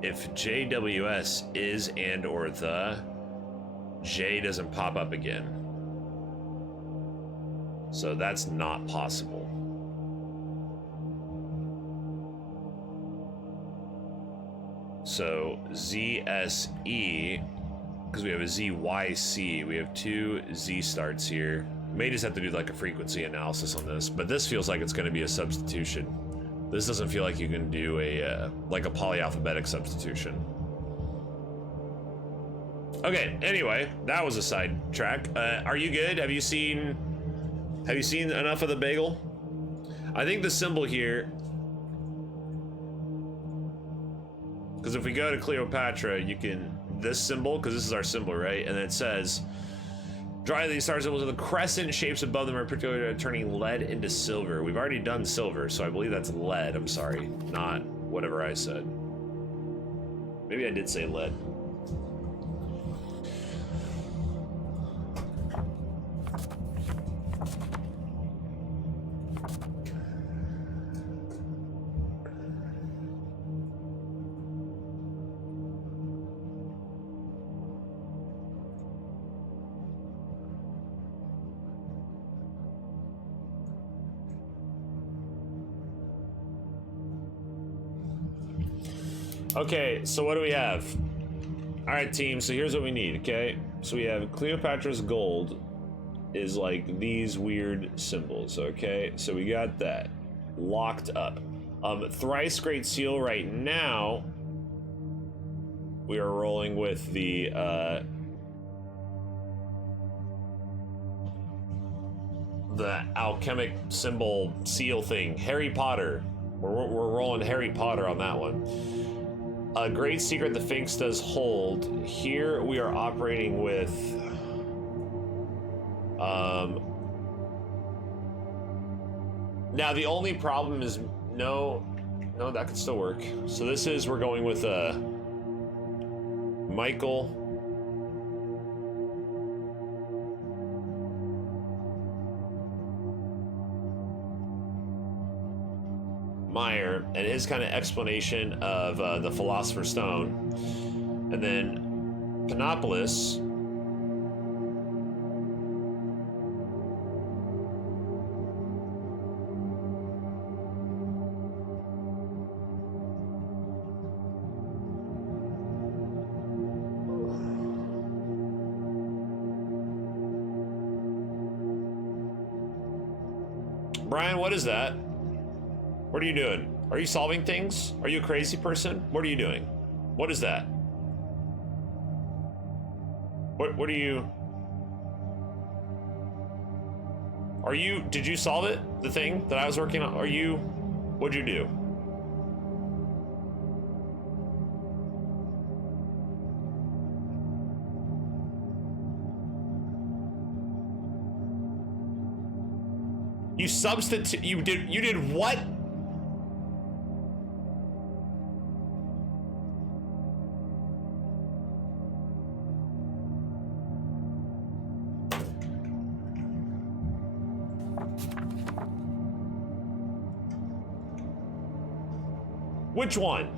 if JWS is and or the, J doesn't pop up again. So that's not possible. So ZSE, because we have a ZYC, we have 2 Z starts here. May just have to do like a frequency analysis on this, but this feels like it's going to be a substitution. This doesn't feel like you can do a like a polyalphabetic substitution. Okay, anyway, that was a sidetrack. Are you good? Have you seen enough of the bagel? I think the symbol here, because if we go to Cleopatra, you can, this symbol, because this is our symbol, right? And it says, dry these star symbols, and the crescent shapes above them are particularly turning lead into silver. We've already done silver, so I believe that's lead. I'm sorry, not whatever I said. Maybe I did say lead. Okay, so what do we have? All right, team, so here's what we need, okay? So we have Cleopatra's gold is like these weird symbols, okay? So we got that locked up. Thrice Great Seal right now, we are rolling with the, alchemic symbol seal thing, Harry Potter. We're rolling Harry Potter on that one. A great secret the Sphinx does hold. Here we are operating with now the only problem is no, that could still work. So this is, we're going with Michael Meyer and his kind of explanation of the Philosopher's Stone, and then Panopolis Brian, what is that? What are you doing? Are you solving things? Are you a crazy person? What are you doing? What is that? What are you? Did you solve it? The thing that I was working on? Are you What'd you do? You substitute. You did what? Which one?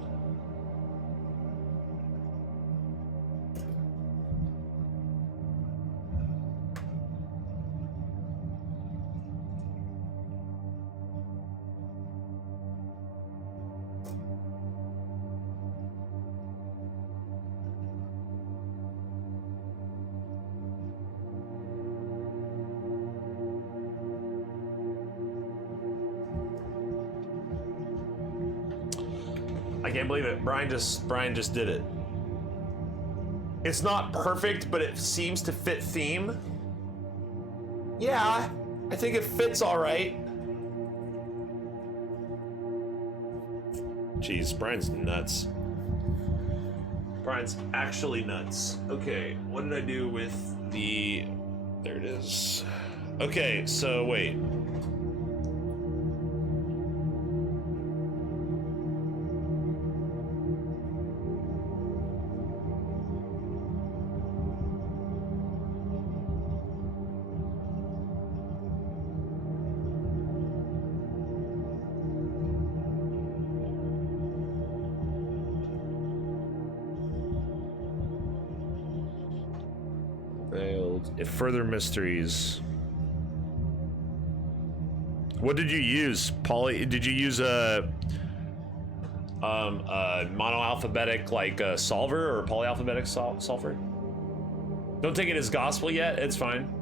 I can't believe it. Brian just did it. It's not perfect, but it seems to fit theme. Yeah, I think it fits all right. Jeez, Brian's nuts. Brian's actually nuts. Okay, what did I do with the... There it is. Okay, so wait. If further mysteries. What did you use? Did you use a monoalphabetic like solver or polyalphabetic solver? Don't take it as gospel yet. It's fine.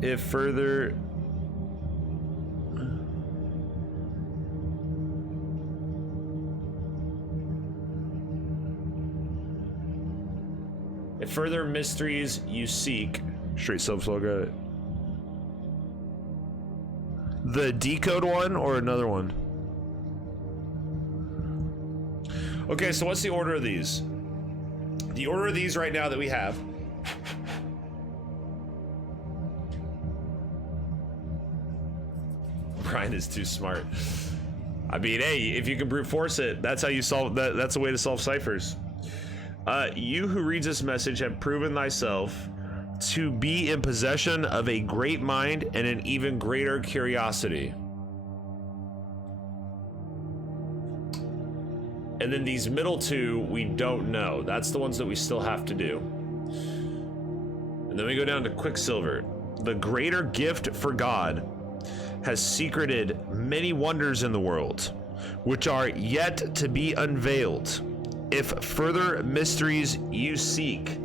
If further. If further mysteries you seek, straight self-log at it. The decode one or another one? Okay, so what's the order of these? The order of these right now that we have. Brian is too smart. I mean, hey, if you can brute force it, that's how you solve that. That's a way to solve ciphers. You who reads this message have proven thyself to be in possession of a great mind and an even greater curiosity. And then these middle two, we don't know. That's the ones that we still have to do. And then we go down to Quicksilver. The greater gift for God has secreted many wonders in the world, which are yet to be unveiled. If further mysteries you seek,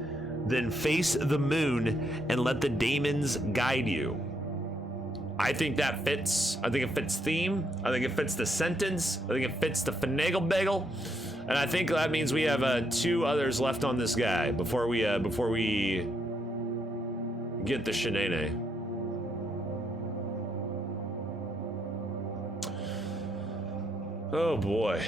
then face the moon and let the daemons guide you. I think that fits. I think it fits theme. I think it fits the sentence. I think it fits the finagle bagel. And I think that means we have two others left on this guy before we get the shenane. Oh boy.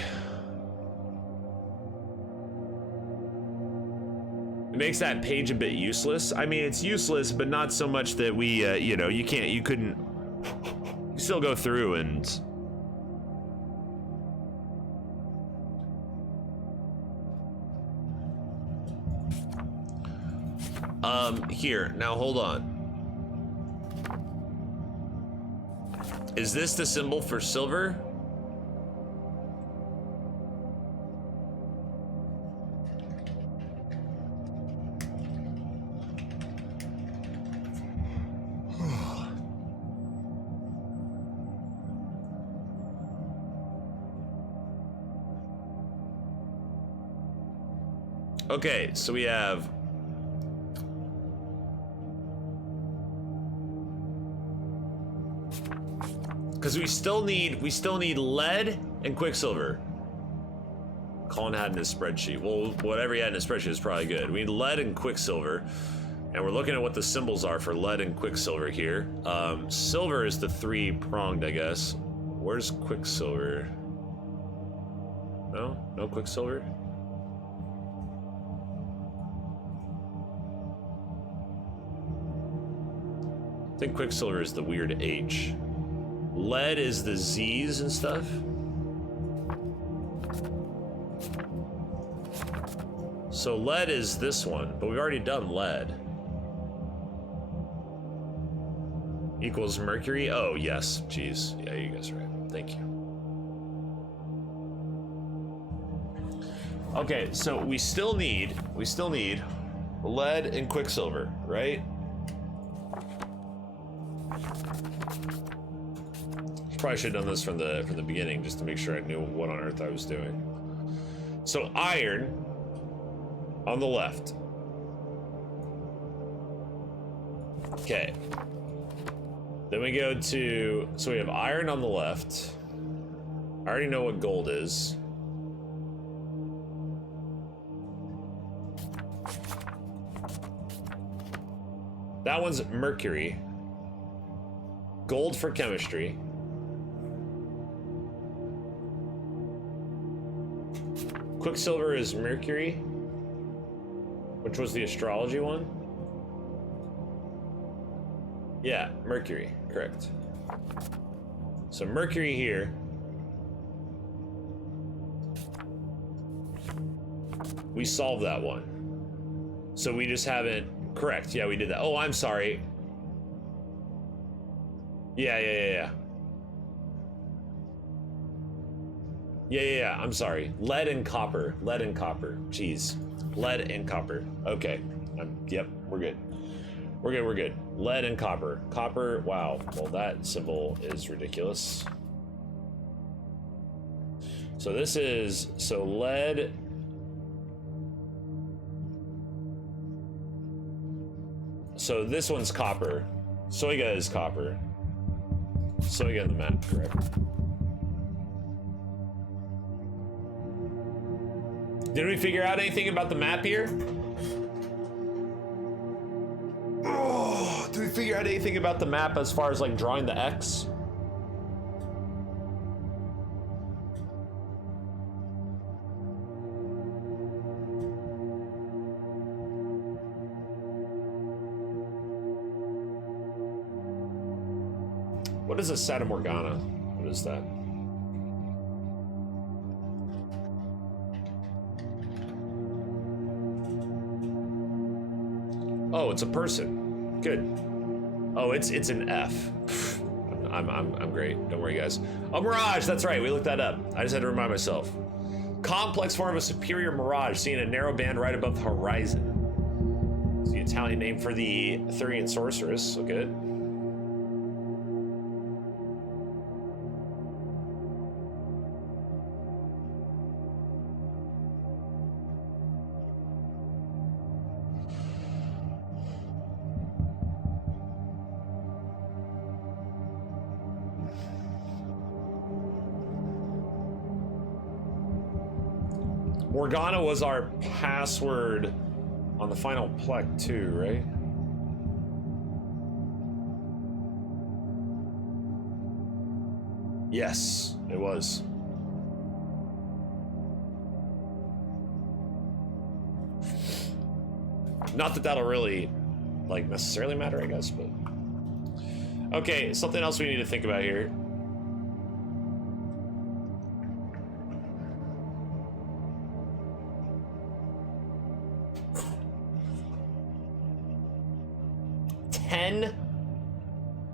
It makes that page a bit useless. I mean, it's useless, but not so much that we, you know, you couldn't still go through and... Here, now hold on. Is this the symbol for silver? Okay, so we have because we still need lead and Quicksilver. Colin had in his spreadsheet. Well, whatever he had in his spreadsheet is probably good. We need lead and Quicksilver, and we're looking at what the symbols are for lead and Quicksilver here. Silver is the three-pronged, I guess. Where's Quicksilver? No? No Quicksilver? I think Quicksilver is the weird H. Lead is the Z's and stuff? So lead is this one, but we've already done lead. Equals mercury? Oh, yes. Jeez. Yeah, you guys are right. Thank you. Okay, so we still need lead and Quicksilver, right? Probably should have done this from the beginning just to make sure I knew what on earth I was doing. So iron on the left. Okay. Then we go to, so we have iron on the left. I already know what gold is. That one's mercury. Gold for chemistry. Quicksilver is mercury, which was the astrology one. Yeah, mercury, correct. So mercury here. We solved that one. So we just haven't, correct, yeah, we did that. Oh, I'm sorry. Yeah, I'm sorry. Lead and copper. Jeez. Lead and copper. Okay. Yep, we're good. We're good. Lead and copper. Copper, wow. Well, that symbol is ridiculous. So this is, so lead. So this one's copper. Soiga is copper. Soiga in the map, correct. Did we figure out anything about the map here? Oh, did we figure out anything about the map as far as like drawing the X? What is a Fata Morgana? What is that? Oh, it's a person. Good. Oh, it's an F. I'm great. Don't worry, guys. Oh, mirage. That's right. We looked that up. I just had to remind myself. Complex form of a superior mirage, seen in a narrow band right above the horizon. It's the Italian name for the Thurian sorceress. So good. Morgana was our password on the final plec too, right? Yes, it was. Not that that'll really, like, necessarily matter, I guess, but... Okay, something else we need to think about here.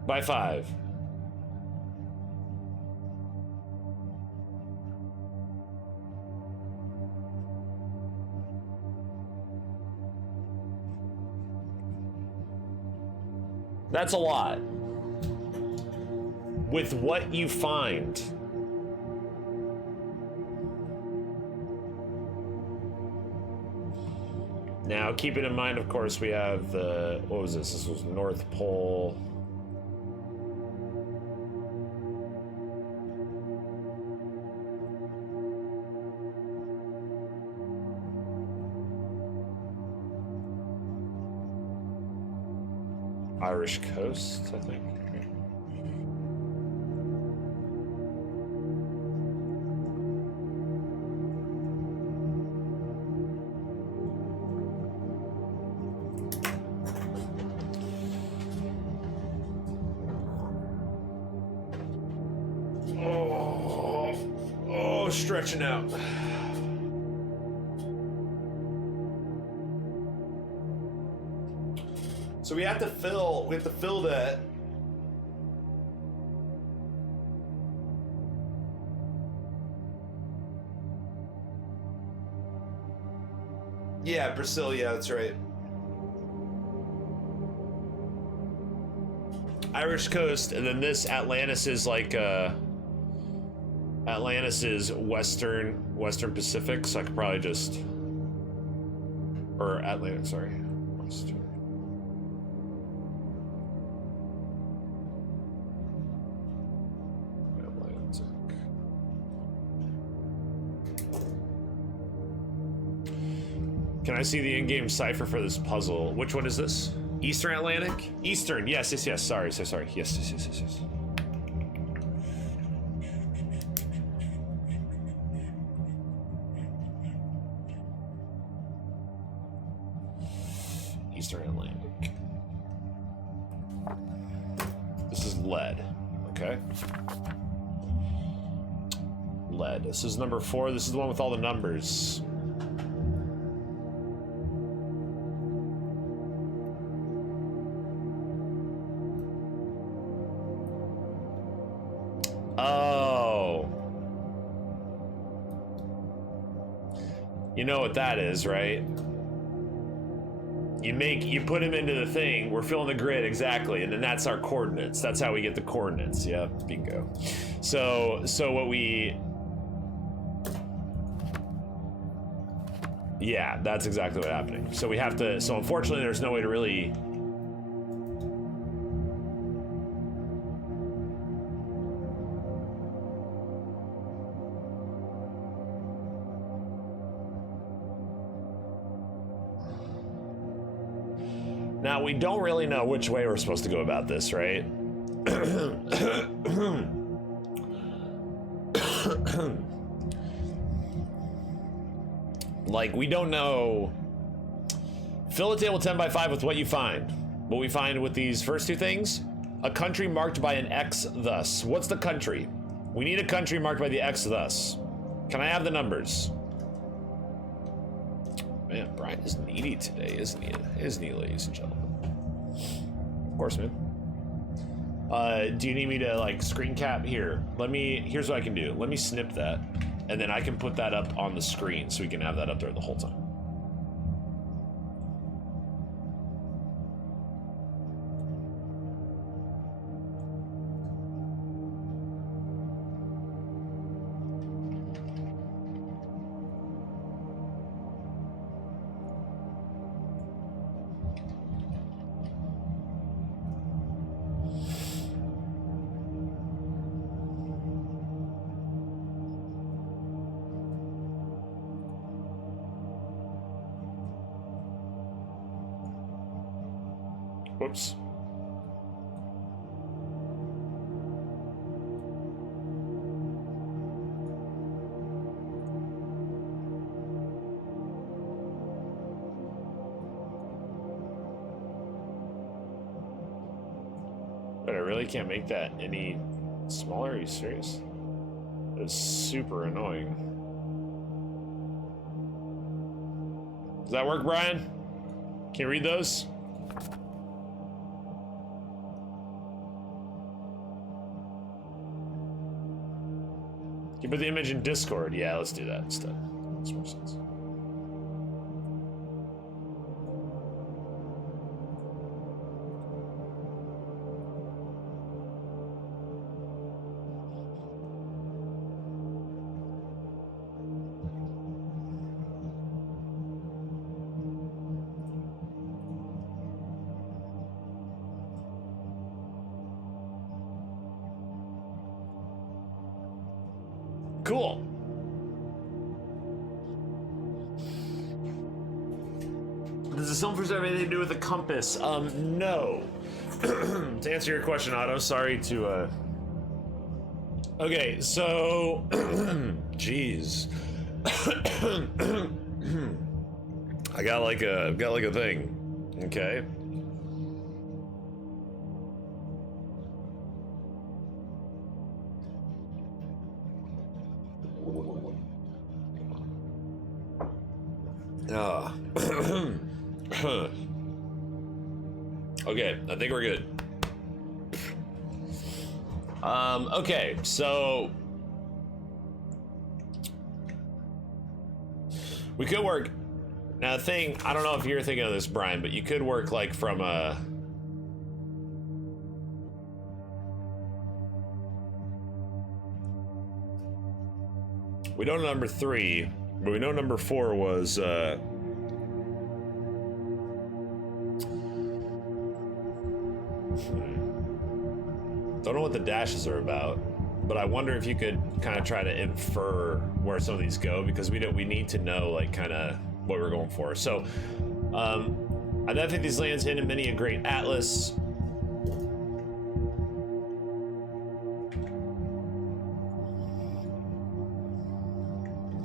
By 5. That's a lot. With what you find. Now, keeping in mind, of course, we have the, what was this? This was North Pole. Irish coast, I think. Oh, stretching out. So we have to fill that. Yeah, Brazil, yeah, that's right. Irish coast, and then this Atlantis is like Atlantis is Western Pacific, so I could probably just, or Atlantic, sorry, Western. Atlantic. Can I see the in-game cipher for this puzzle? Which one is this? Eastern Atlantic? Eastern, yes. Sorry. Yes. Eastern Atlantic. This is lead. Okay. Lead. This is number 4. This is the one with all the numbers. Oh. You know what that is, right? You put him into the thing, we're filling the grid, exactly, and then that's our coordinates. That's how we get the coordinates. Yep, bingo. So what we... Yeah, that's exactly what's happening. So we have to, so unfortunately there's no way to really... Now, we don't really know which way we're supposed to go about this, right? Like, we don't know. Fill a table 10 by 5 with what you find. What we find with these first two things? A country marked by an X thus. What's the country? We need a country marked by the X thus. Can I have the numbers? Man, Brian is needy today, isn't he? Isn't he, ladies and gentlemen? Of course, man. Do you need me to, like, screen cap? Here, here's what I can do. Let me snip that, and then I can put that up on the screen so we can have that up there the whole time. Whoops. But I really can't make that any smaller? Are you serious? It's super annoying. Does that work, Brian? Can you read those? Can you put the image in Discord? Yeah, let's do that instead. Makes more sense. Cool. Does the sun preserve anything to do with the compass? No. To answer your question, Otto, sorry to, Okay, so... Jeez. I've got like a thing. Okay. Okay, I think we're good. Okay, so we could work. Now, the thing, I don't know if you're thinking of this, Brian, but you could work like from a. We know number 3, but we know number 4 was. Don't know what the dashes are about, but I wonder if you could kind of try to infer where some of these go, because we need to know like kind of what we're going for. So I definitely think these lands hidden in many a great atlas.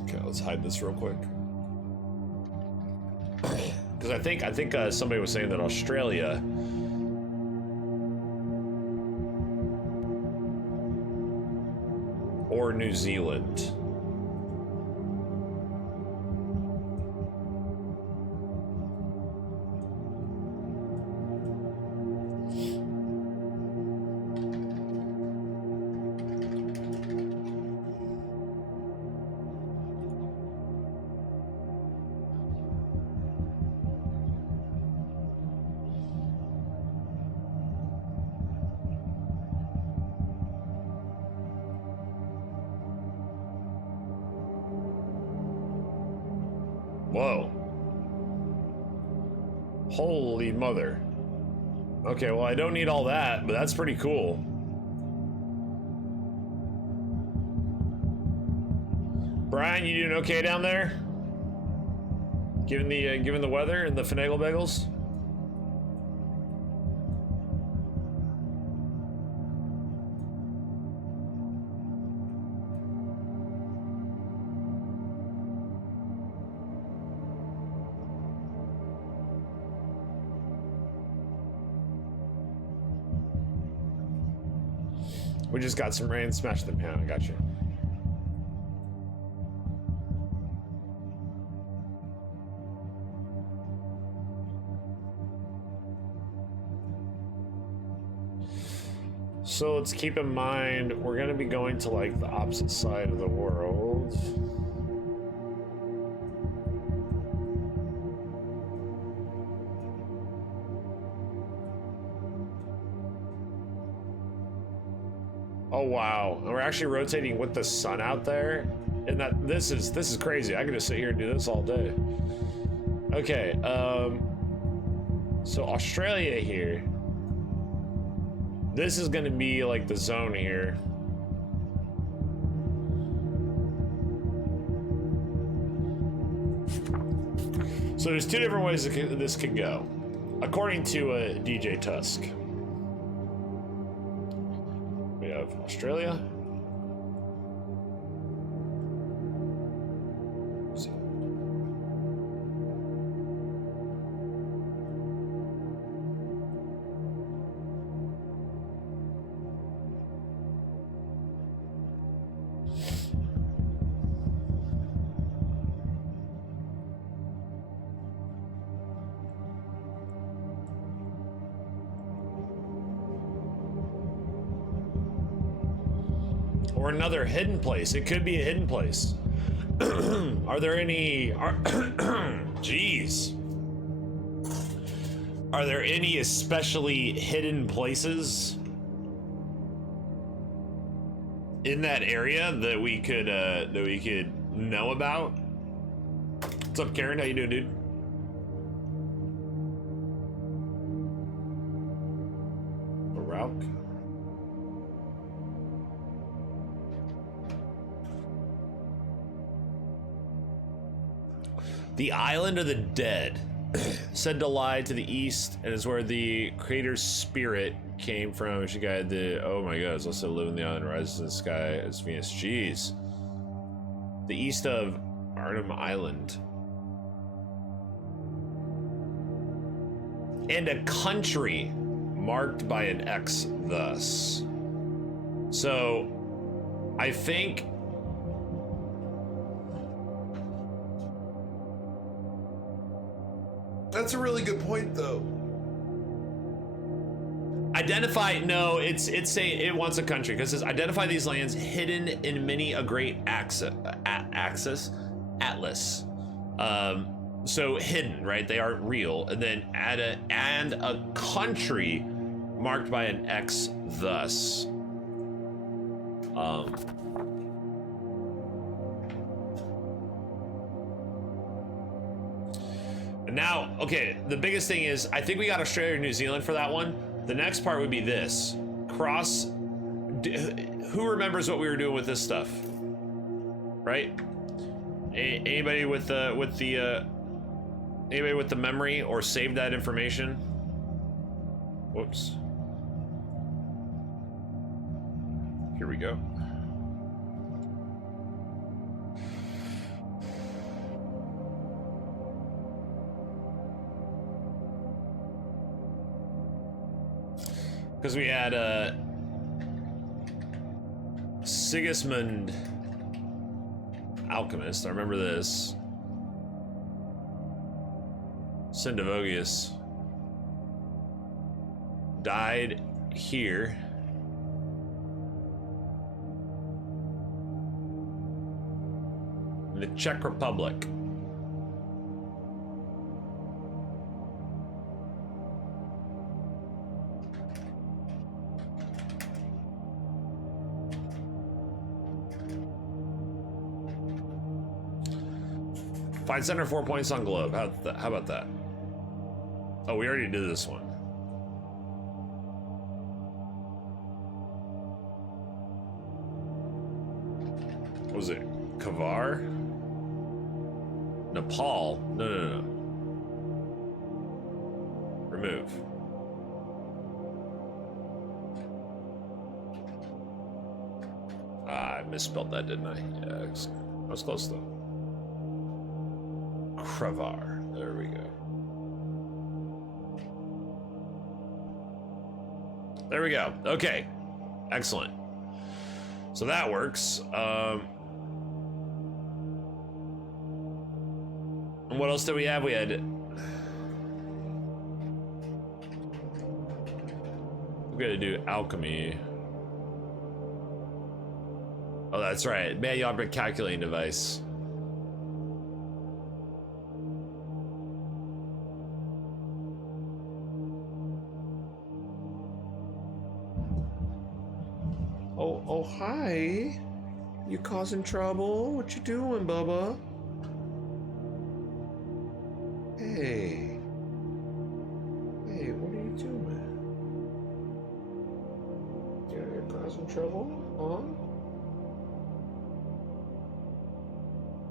Okay, let's hide this real quick, because I think somebody was saying that Australia or New Zealand. Whoa. Holy mother. Okay, well, I don't need all that, but that's pretty cool. Brian, you doing okay down there? Given the weather and the finagle bagels? We just got some rain, smashed the pan. I got you. So let's keep in mind, we're gonna be going to like the opposite side of the world. Oh wow, and we're actually rotating with the sun out there, and this is crazy. I could just sit here and do this all day. Okay, so Australia here. This is gonna be like the zone here. So there's 2 different ways that this could go, according to DJ Tusk. We have Australia. Or another hidden place. It could be a hidden place. Are there any... Jeez. Are there any especially hidden places in that area that we could know about? What's up, Karen? How you doing, dude? Rauk? The Island of the Dead, said to lie to the east, and is where the creator's spirit came from. She guided the, oh my god, it's also live in the island, rises in the sky as Venus. Jeez. The east of Arnhem Island. And a country marked by an X thus. So, I think That's a really good point, though. Identify, no, it wants a country because it says identify these lands hidden in many a great atlas. So hidden, right? They aren't real, and then add a country marked by an X thus. Now, okay, the biggest thing is I think we got Australia or New Zealand for that one. The next part would be this. Cross. Who remembers what we were doing with this stuff? Right? Anybody with the anybody with the memory or save that information? Whoops. Here we go. Because we had Sigismund Alchemist. I remember this. Sendivogius died here. In the Czech Republic. Find center 4 points on globe. How about that? Oh, we already did this one. What was it? Kavar? Nepal? No. Remove. I misspelled that, didn't I? Yeah, I was close though. Kravar. There we go. There we go. Okay. Excellent. So that works. And what else did we have? We had... we gotta do alchemy. Oh, that's right. Manual object calculating device. Oh, hi. You causing trouble? What you doing, Bubba? Hey. Hey, what are you doing? You're causing trouble? Huh?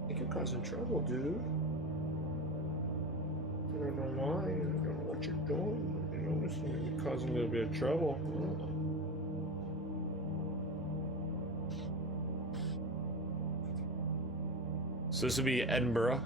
I think you're causing trouble, dude. I don't know why. I don't know what you're doing. You're causing a little bit of trouble. Huh? So this would be Edinburgh.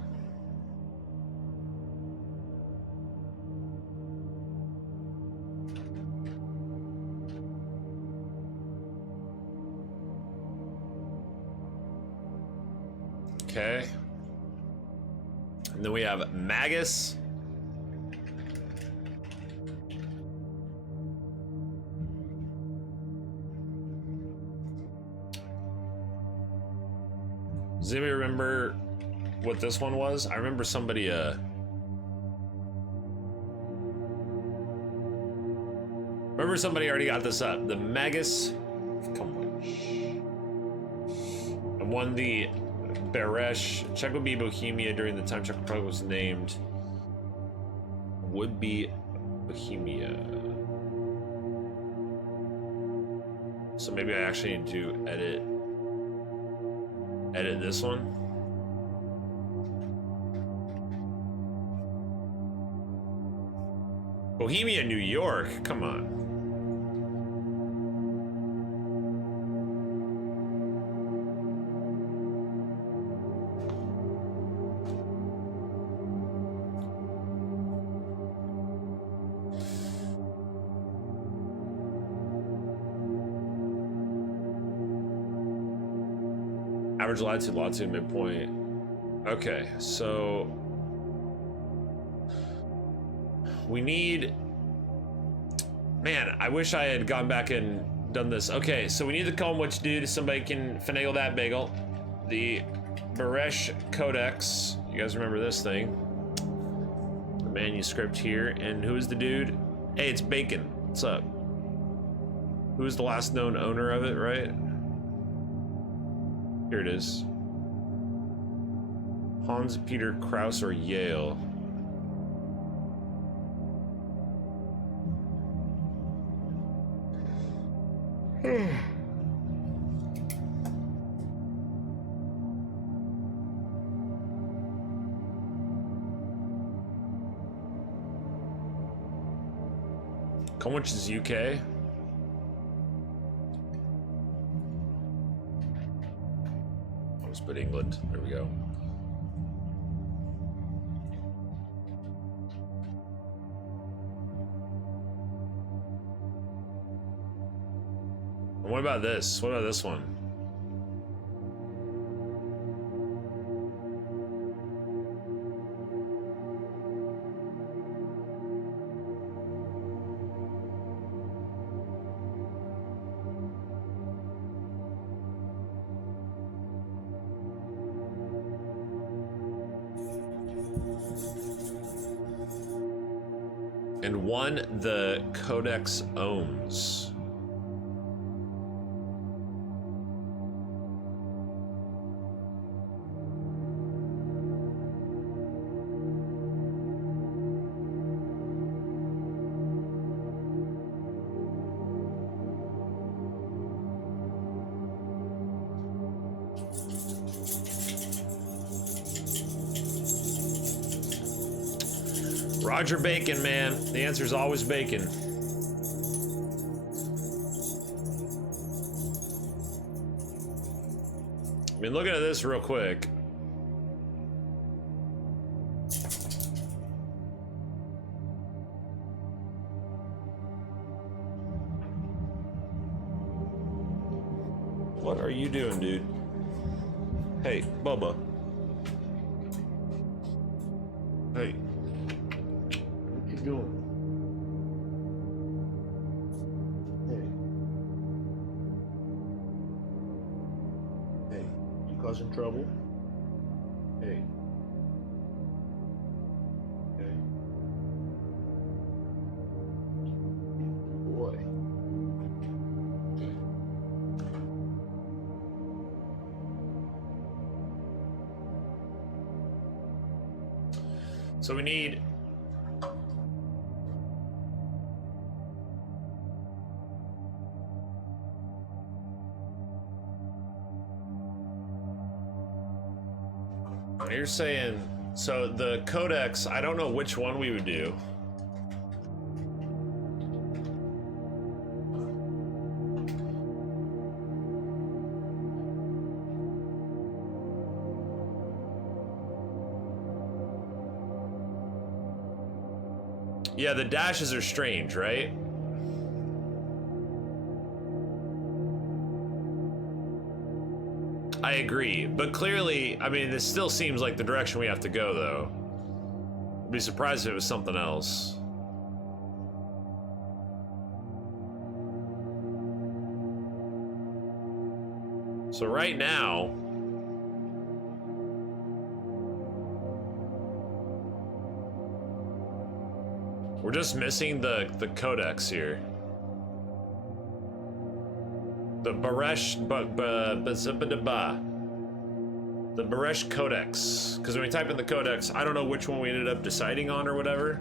Okay. And then we have Magus. Does anybody remember what this one was? I remember somebody already got this up. The Magus, come on, and won the Beresh. Czech would be Bohemia during the time Czech Republic was named. Would be Bohemia. So maybe I actually need to edit this one. Bohemia, New York, come on. Average latitude, midpoint. Okay, so We need... Man, I wish I had gone back and done this. Okay, so we need the comb witch dude. Somebody can finagle that bagel. The baResh Codex. You guys remember this thing? The manuscript here. And who is the dude? Hey, it's Bacon. What's up? Who's the last known owner of it, right? Here it is. Hans Peter Krause or Yale. How much is UK? I'll just put England. There we go. What about this? What about this one? And one the Codex owns. Roger Bacon, man. The answer is always bacon. I mean, looking at this real quick. What are you doing, dude? Hey, Bubba. Hey. Doing? Hey. Hey, you causing trouble? Hey. Hey. Boy. So we need You're saying, so the Codex, I don't know which one we would do. Yeah, the dashes are strange, right? I agree, but clearly, I mean, this still seems like the direction we have to go, though. I'd be surprised if it was something else. So right now, we're just missing the Codex here. The baResh, the baResh Codex. Because when we type in the Codex, I don't know which one we ended up deciding on or whatever.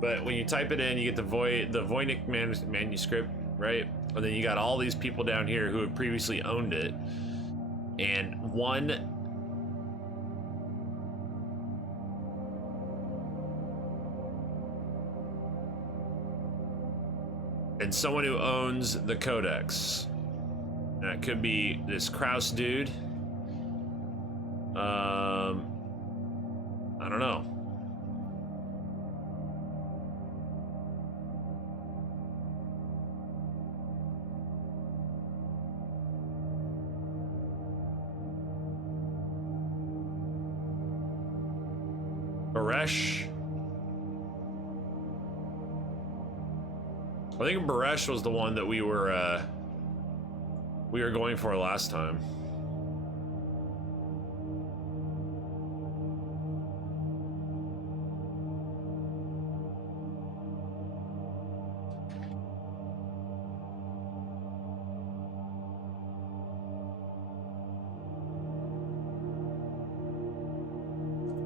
But when you type it in, you get the Voynich manuscript, right? And then you got all these people down here who have previously owned it. And one... and someone who owns the Codex. That could be this Krause dude. I don't know. baResh. I think Baresh was the one that we were going for last time.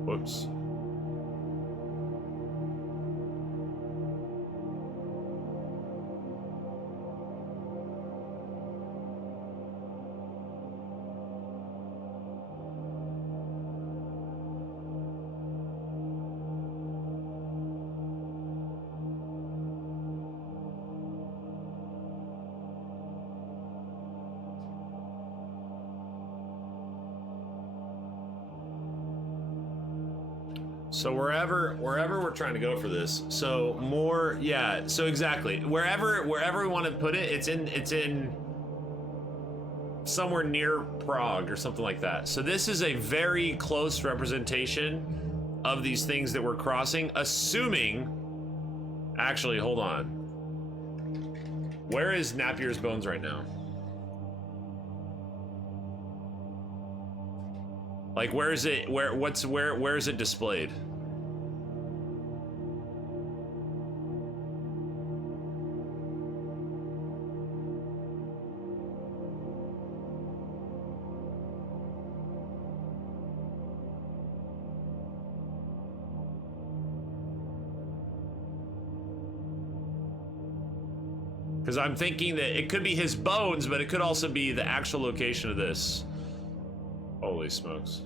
Whoops. So wherever we're trying to go for this, so more, yeah. So exactly, wherever we want to put it, it's in somewhere near Prague or something like that. So this is a very close representation of these things that we're crossing, assuming. Actually, hold on. Where is Napier's bones right now? Like, where is it? Where is it displayed? Because I'm thinking that it could be his bones, but it could also be the actual location of this. Holy smokes.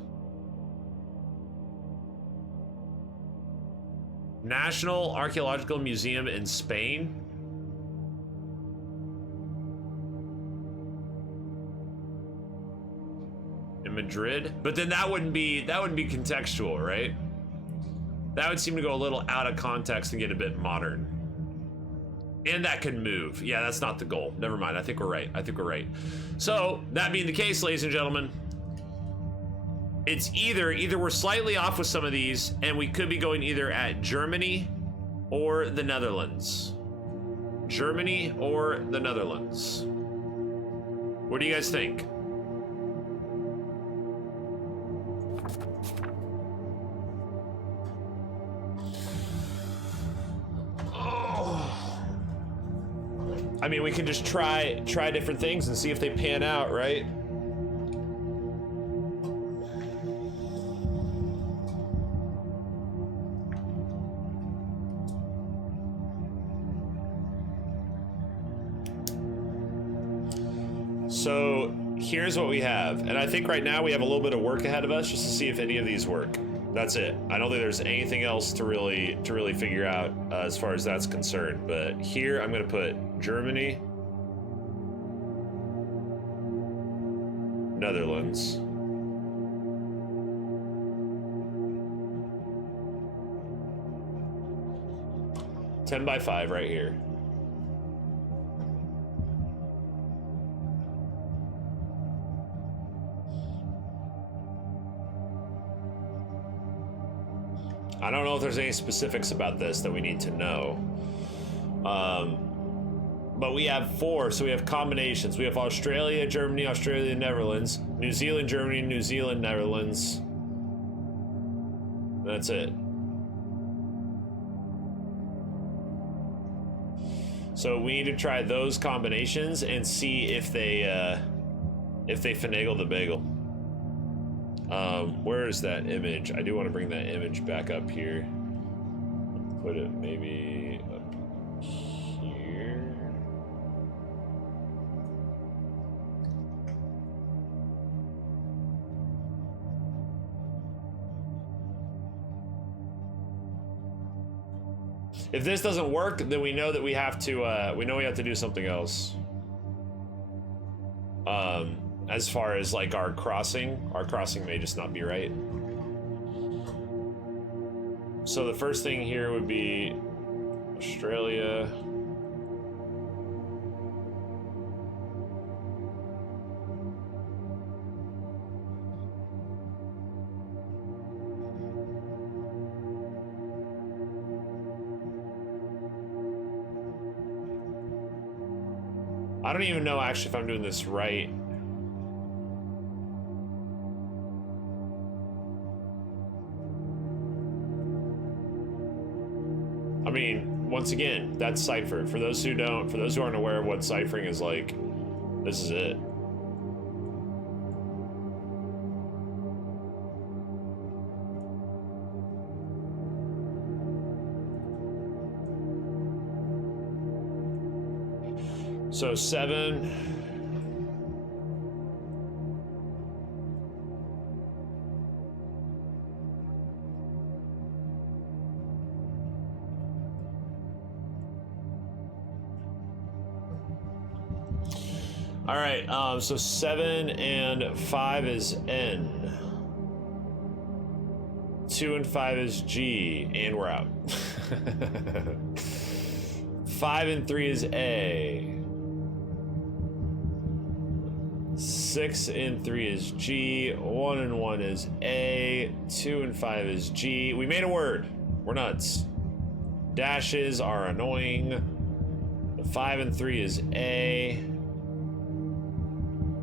National Archaeological Museum in Spain. In Madrid. But then that wouldn't be contextual, right? That would seem to go a little out of context and get a bit modern. And that could move. Yeah, that's not the goal. Never mind. I think we're right. So, that being the case, ladies and gentlemen, it's either we're slightly off with some of these, and we could be going either at Germany or the Netherlands. Germany or the Netherlands. What do you guys think? I mean, we can just try different things and see if they pan out, right? So here's what we have, and I think right now we have a little bit of work ahead of us just to see if any of these work. That's it. I don't think there's anything else to really figure out as far as that's concerned. But here I'm gonna put Germany, Netherlands, ten by 5 right here. I don't know if there's any specifics about this that we need to know. But we have 4, so we have combinations. We have Australia, Germany, Australia, Netherlands, New Zealand, Germany, New Zealand, Netherlands. That's it. So we need to try those combinations and see if they finagle the bagel. Where is that image? I do want to bring that image back up here. Put it maybe up here. If this doesn't work, then we know that we have to do something else. As far as like our crossing may just not be right. So the first thing here would be Australia. I don't even know actually if I'm doing this right. I mean, once again, that's cipher. For those who aren't aware of what ciphering is like, this is it. So 7. All right, so 7 and 5 is N. 2 and 5 is G, and we're out. 5 and 3 is A. 6 and 3 is G. 1 and 1 is A. 2 and 5 is G. We made a word. We're nuts. Dashes are annoying. 5 and 3 is A.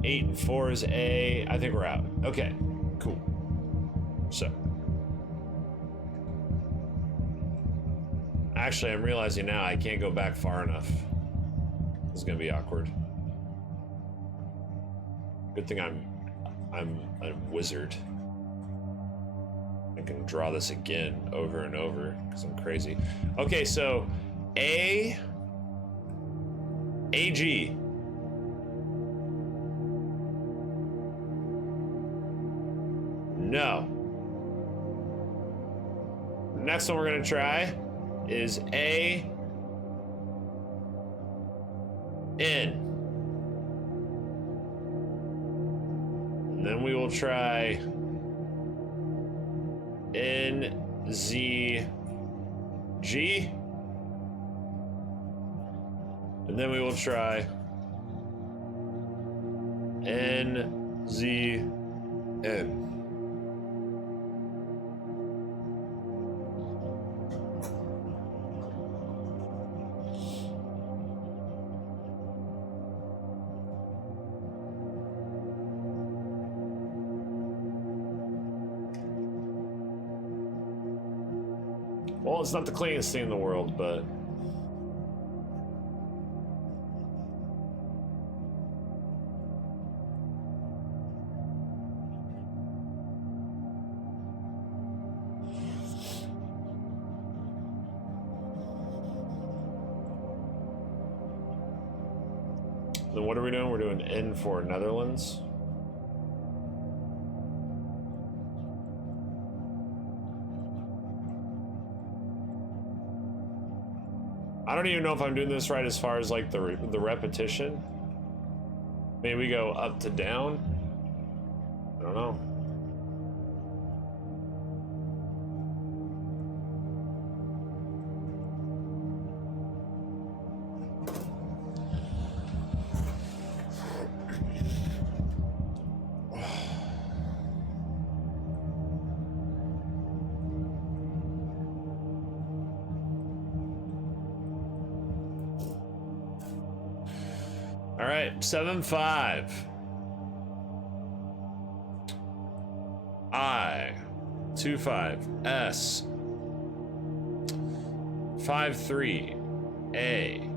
8 and 4 is A. I think we're out. Okay, cool. So. Actually, I'm realizing now I can't go back far enough. This is gonna be awkward. Good thing I'm a wizard. I can draw this again over and over because I'm crazy. Okay, so AG. No. Next one we're gonna try is AN. And then we will try NZG. And then we will try NZN. Well, it's not the cleanest thing in the world, but then what are we doing? We're doing N for Netherlands. I don't even know if I'm doing this right as far as like the repetition. Maybe we go up to down. I don't know. All right, 7-5. I 2-5 S 5-3 A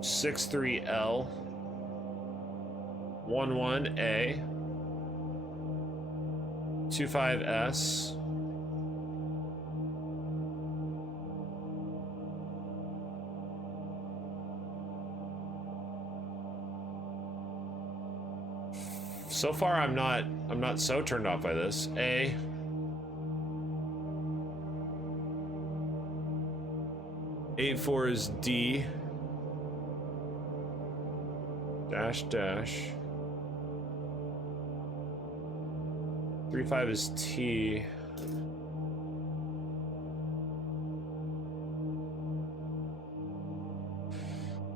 6-3 L 1-1 A 2-5 S 5. So far, I'm not so turned off by this. A 8-4 is D dash dash 3-5 is T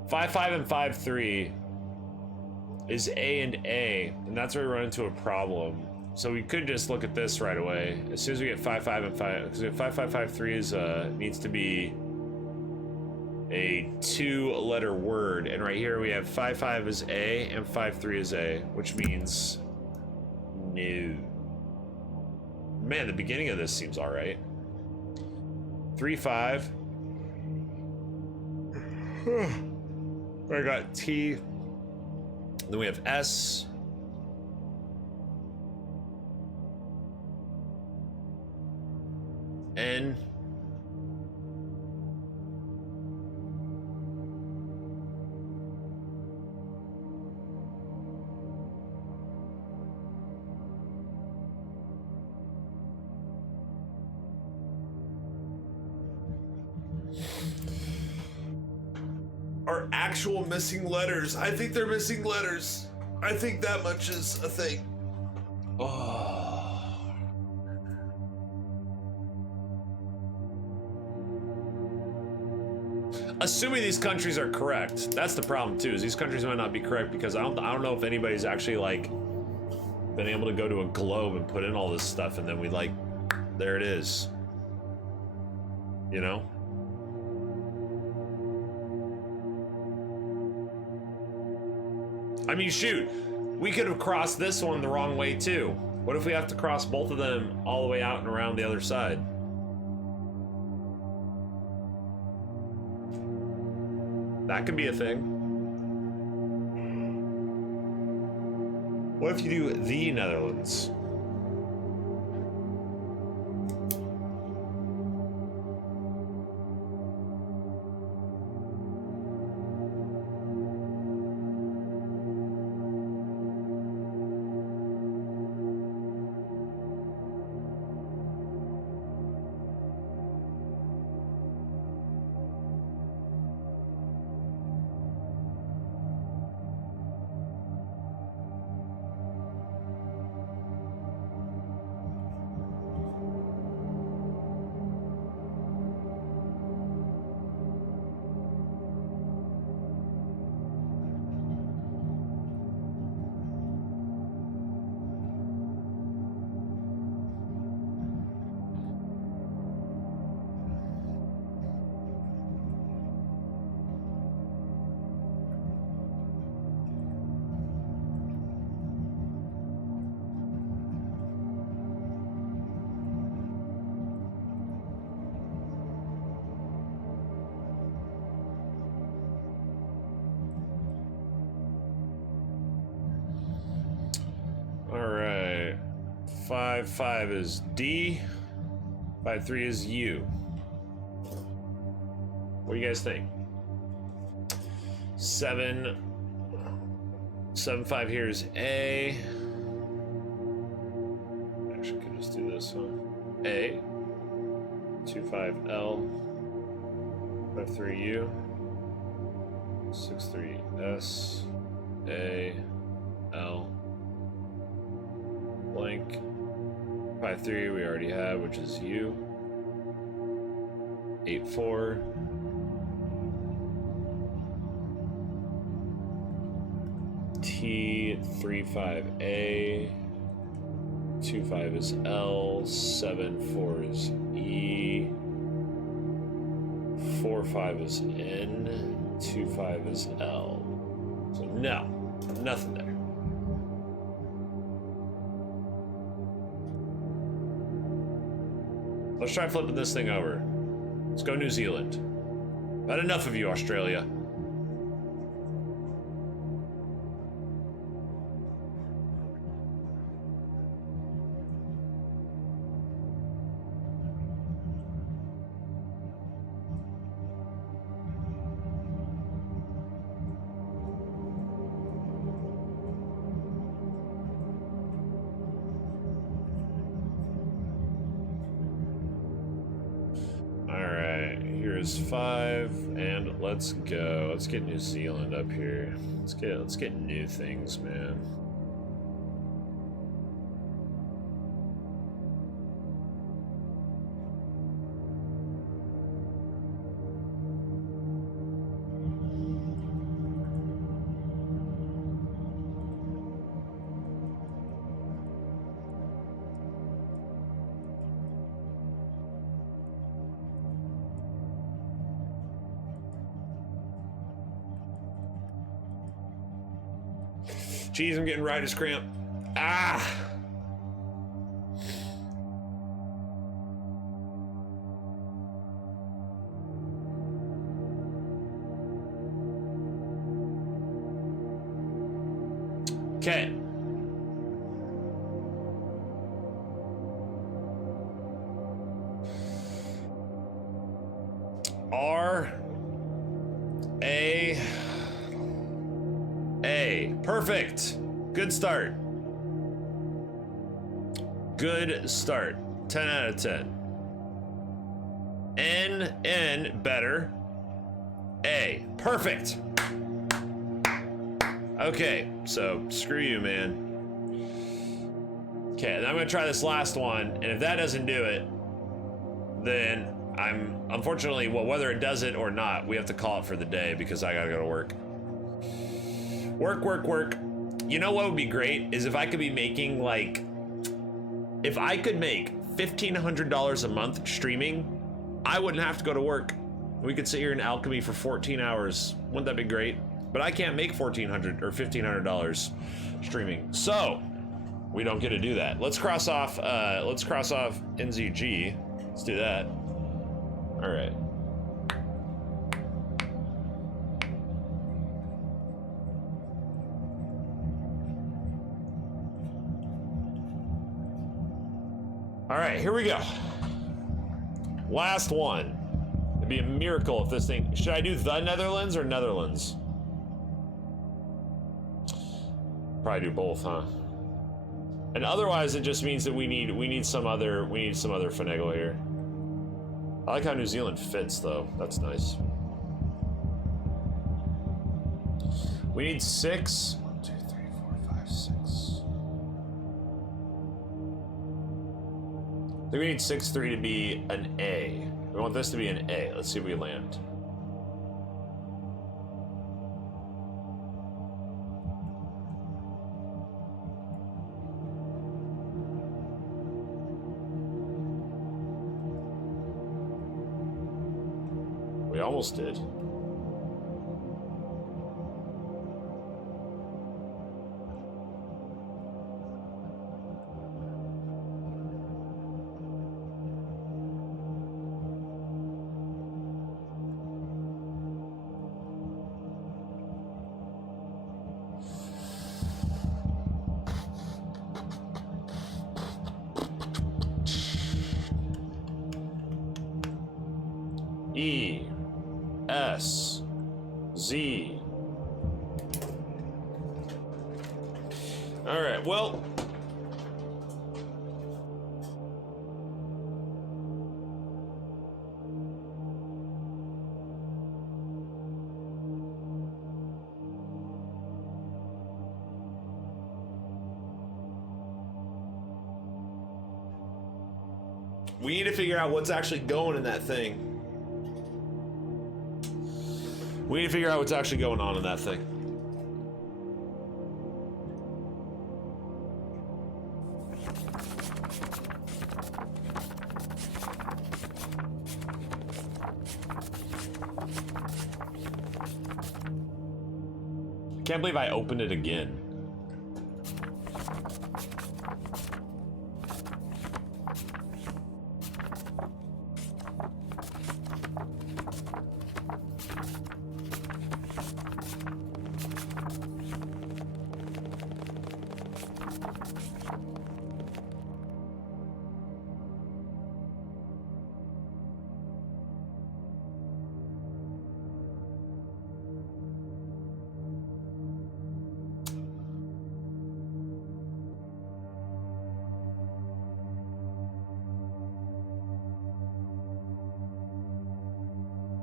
5-5 and 5-3 is A and A, and that's where we run into a problem. So we could just look at this right away. As soon as we get 5, 5, and 5, because 5, 5, 5, 3 is needs to be a 2-letter word, and right here we have 5, 5 is A and 5, 3 is A, which means no. Man, the beginning of this seems all right. 3, 5. I got T. Then we have S. N. Are actual missing letters. I think they're missing letters. I think that much is a thing. Oh. Assuming these countries are correct. That's the problem too, is these countries might not be correct because I don't know if anybody's actually like been able to go to a globe and put in all this stuff and then we like, there it is. You know? I mean, shoot, we could have crossed this one the wrong way too. What if we have to cross both of them all the way out and around the other side? That could be a thing. What if you do the Netherlands? All right, 5, 5 is D, 5, 3 is U. What do you guys think? 7, 7, 5 here is A. Actually, could just do this one. A, 2, 5 L, 5, 3 U, 6, 3 S, A, L. Blank. 5, 3 we already have, which is U. 8, 4. T, 3, 5 A. 2, 5 is L. 7, 4 is E. 4, 5 is N. 2, 5 is L. So no, nothing there. Let's try flipping this thing over. Let's go New Zealand. Not enough of you, Australia. Here's 5, and let's go. Let's get New Zealand up here. Let's get new things, man. Jeez, I'm getting writer's cramp. Ah! Okay. A. Perfect. Good start. Good start. 10 out of 10. N, better. A. Perfect. Okay, so screw you, man. Okay, then I'm gonna try this last one, and if that doesn't do it, then I'm unfortunately, well, whether it does it or not, we have to call it for the day because I gotta go to work. Work. You know what would be great is if I could be making like, if I could make $1,500 a month streaming, I wouldn't have to go to work. We could sit here in alchemy for 14 hours. Wouldn't that be great? But I can't make $1,400 or $1,500 streaming, so we don't get to do that. Let's cross off NZG. Let's do that. All right. All right, here we go. Last one. It'd be a miracle if this thing, should I do the Netherlands or Netherlands? Probably do both, huh? And otherwise it just means that we need some other finagle here. I like how New Zealand fits though. That's nice. We need 6. 1, 2, 3, 4, 5, 6. I think we need 6-3 to be an A. We want this to be an A. Let's see if we land. We almost did. E, S, Z. All right, well. We need to figure out what's actually going in that thing. We need to figure out what's actually going on in that thing. Can't believe I opened it again.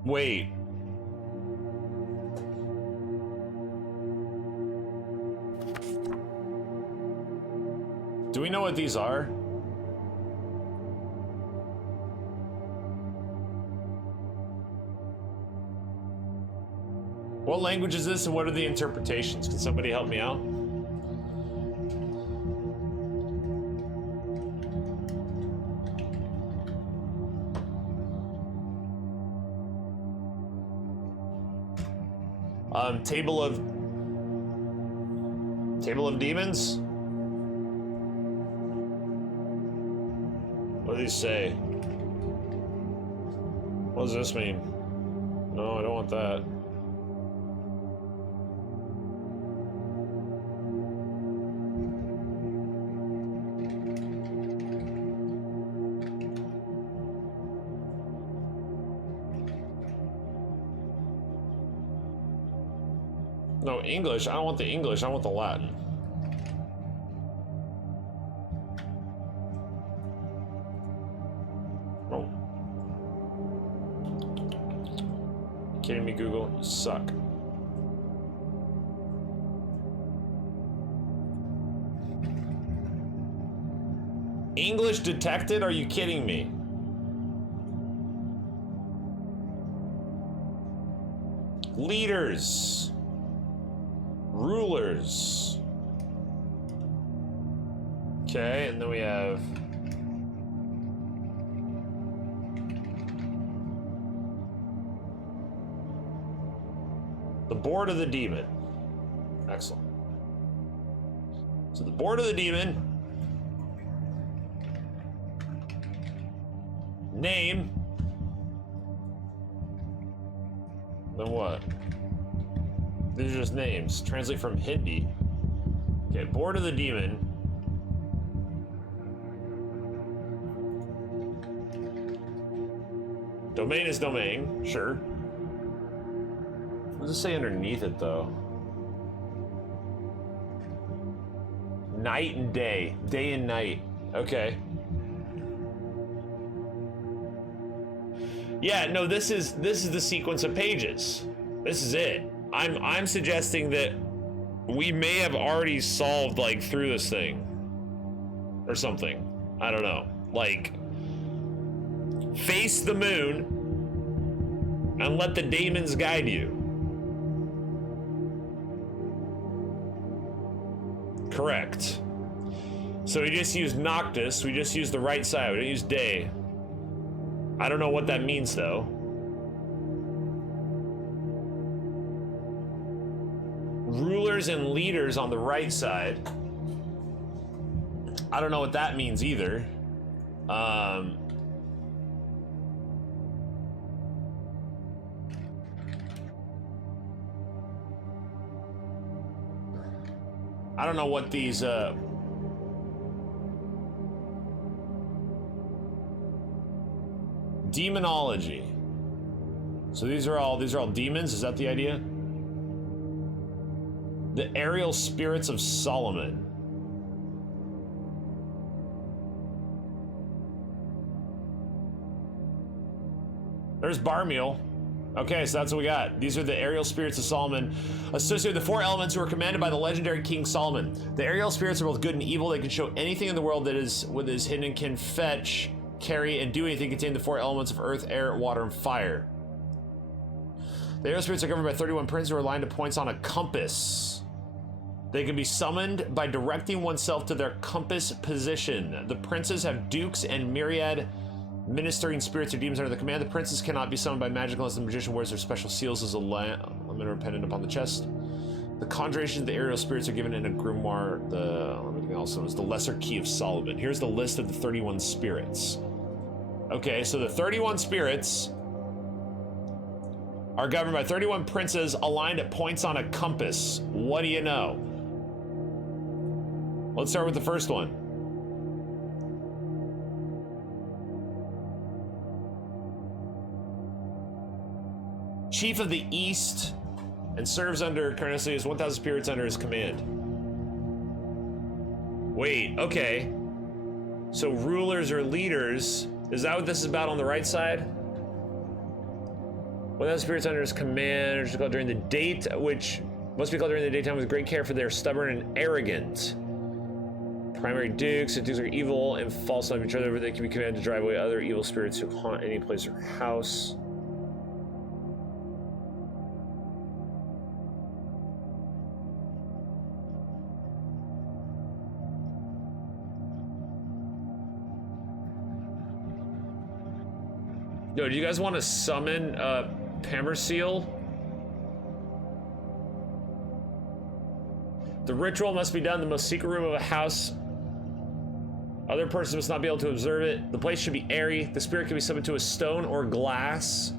Wait. Do we know what these are? What language is this and what are the interpretations? Can somebody help me out? Table of Demons? What do these say? What does this mean? No, I don't want that. No, English. I don't want the English. I want the Latin. Oh. Kidding me, Google? You suck. English detected? Are you kidding me? Leaders. Rulers. Okay, and then we have the Board of the Demon. Excellent. So the Board of the Demon. Name. Then what? These are just names. Translate from Hindi. Okay, Board of the Demon. Domain is domain, sure. What does it say underneath it, though? Night and day. Day and night. Okay. Yeah, no, this is the sequence of pages. This is it. I'm suggesting that we may have already solved, like, through this thing or something. I don't know. Like, face the moon and let the demons guide you. Correct. So we just used Noctis. We just used the right side. We didn't use day. I don't know what that means, though. Rulers and leaders on the right side. I don't know what that means either. I don't know what these demonology. So these are all demons, is that the idea? The aerial spirits of Solomon. There's Barmeal. Okay, so that's what we got. These are the aerial spirits of Solomon, associated with the four elements who were commanded by the legendary King Solomon. The aerial spirits are both good and evil. They can show anything in the world that is hidden and can fetch, carry, and do anything containing the four elements of earth, air, water, and fire. The aerial spirits are governed by 31 princes who are aligned to points on a compass. They can be summoned by directing oneself to their compass position. The princes have dukes and myriad ministering spirits or demons under the command. The princes cannot be summoned by magic unless the magician wears their special seals as a limit pendant upon the chest. The conjurations of the aerial spirits are given in a grimoire. Also is the Lesser Key of Solomon. Here's the list of the 31 spirits. Okay, so the 31 spirits are governed by 31 princes aligned at points on a compass. What do you know? Let's start with the first one. Chief of the East and serves under currently has 1,000 spirits under his command. Wait, okay. So rulers or leaders, is that what this is about on the right side? 1,000 spirits under his command, which is called during the date, which must be called during the daytime with great care, for they are stubborn and arrogant. Primary dukes, the dukes are evil and false on each other, but they can be commanded to drive away other evil spirits who haunt any place or house. Yo, do you guys want to summon Pammerseal? The ritual must be done in the most secret room of a house. Other persons must not be able to observe it. The place should be airy. The spirit can be summoned to a stone or glass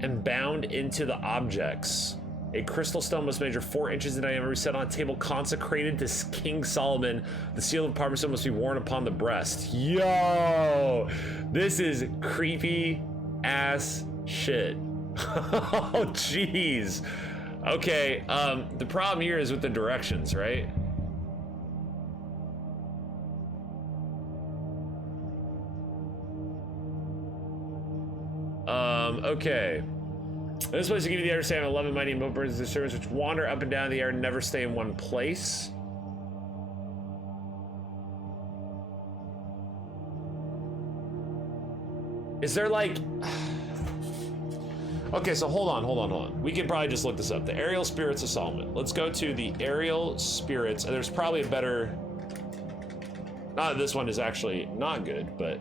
and bound into the objects. A crystal stone must measure 4 inches in diameter, be set on a table consecrated to King Solomon. The seal of Parmesan must be worn upon the breast. Yo, this is creepy ass shit. Oh, jeez. Okay, the problem here is with the directions, right? Okay. This place will give you the understanding of 11 mighty birds of the servants which wander up and down the air and never stay in one place. Is there like... Okay, so hold on. We can probably just look this up. The aerial spirits of Solomon. Let's go to the aerial spirits. And there's probably a better... Not this one is actually not good, but...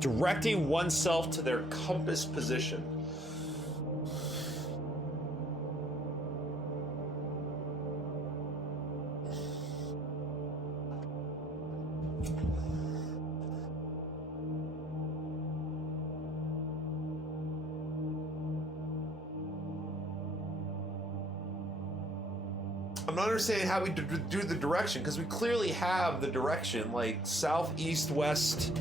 Directing oneself to their compass position. I'm not understanding how we do the direction, because we clearly have the direction, like south, east, west.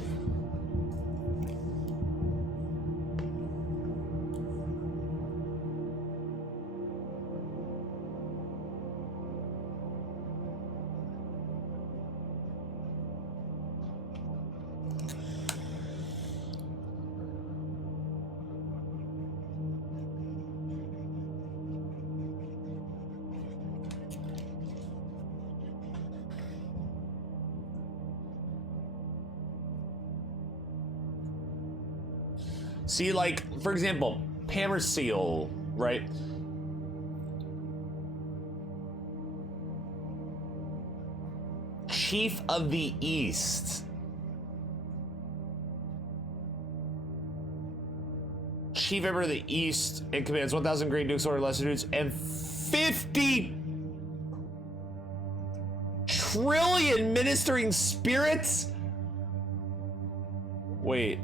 See, like, for example, hammer seal, right? Chief of the East. Chief Emperor of the East and commands 1,000 great dukes or lesser dukes and 50 trillion ministering spirits? Wait.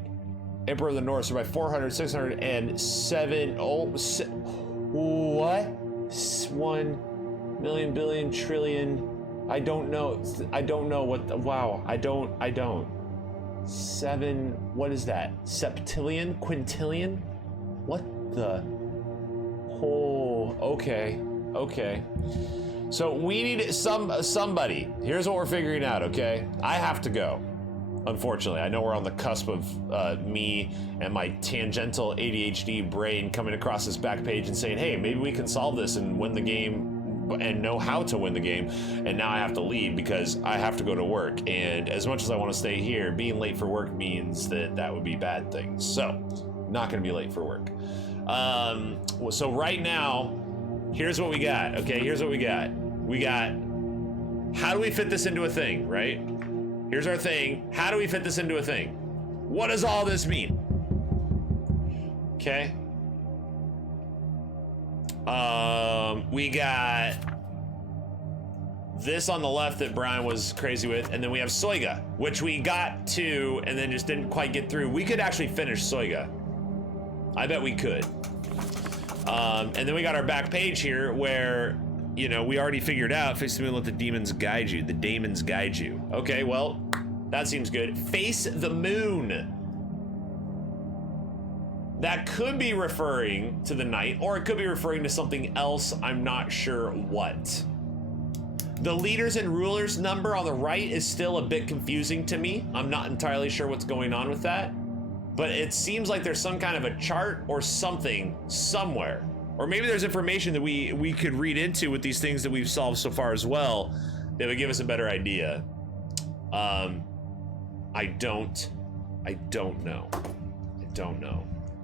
Emperor of the North, so by 400, 607, what? 1 million, billion, trillion, I don't know what, wow, I don't. 7, what is that? Septillion, quintillion? What the? Oh, okay. So we need somebody, here's what we're figuring out, okay? I have to go. Unfortunately, I know we're on the cusp of me and my tangential ADHD brain coming across this back page and saying, hey, maybe we can solve this and win the game and know how to win the game. And now I have to leave because I have to go to work. And as much as I want to stay here, being late for work means that would be bad things. So, not going to be late for work. So right now, here's what we got. Okay, here's what we got. We got, how do we fit this into a thing, right? Here's our thing. How do we fit this into a thing? What does all this mean? Okay. We got this on the left that Brian was crazy with, and then we have Soiga, which we got to and then just didn't quite get through. We could actually finish Soiga. I bet we could. And then we got our back page here where, you know, we already figured out face the moon, let the demons guide you. The daemons guide you. Okay, well, that seems good. Face the moon. That could be referring to the night, or it could be referring to something else. I'm not sure what. The leaders and rulers number on the right is still a bit confusing to me. I'm not entirely sure what's going on with that, but it seems like there's some kind of a chart or something somewhere. Or maybe there's information that we could read into with these things that we've solved so far as well that would give us a better idea. I don't know.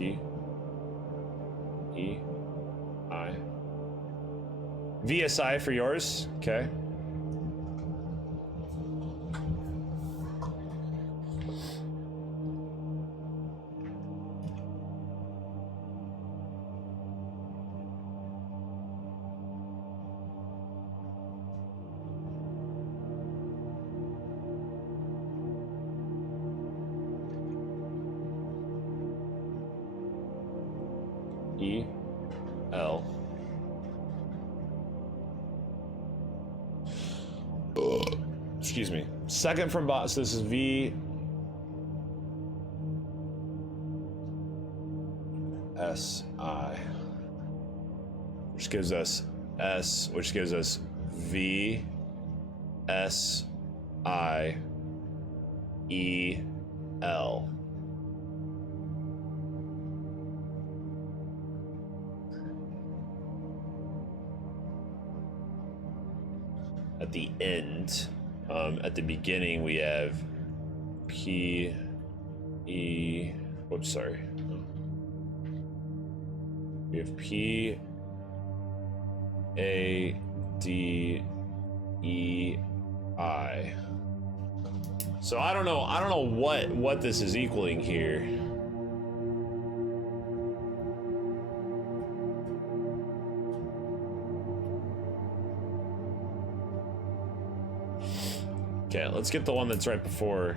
D, E, I. VSI for yours, okay. E, L. Excuse me. Second from bottom, so this is V, S, I. Which gives us S, which gives us V, S, I, E, L. At the end, at the beginning, we have P, E, whoops, sorry. We have P, A, D, E, I. So I don't know what this is equaling here. Okay, let's get the one that's right before.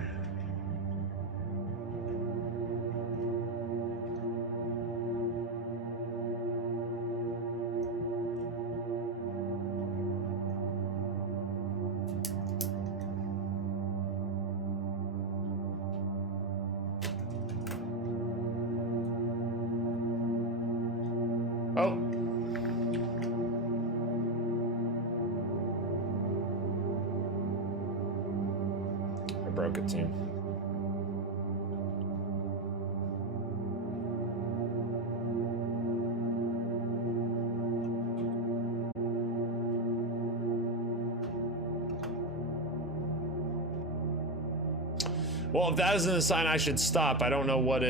Oh. I broke it, team. Well, if that isn't a sign I should stop, I don't know what is.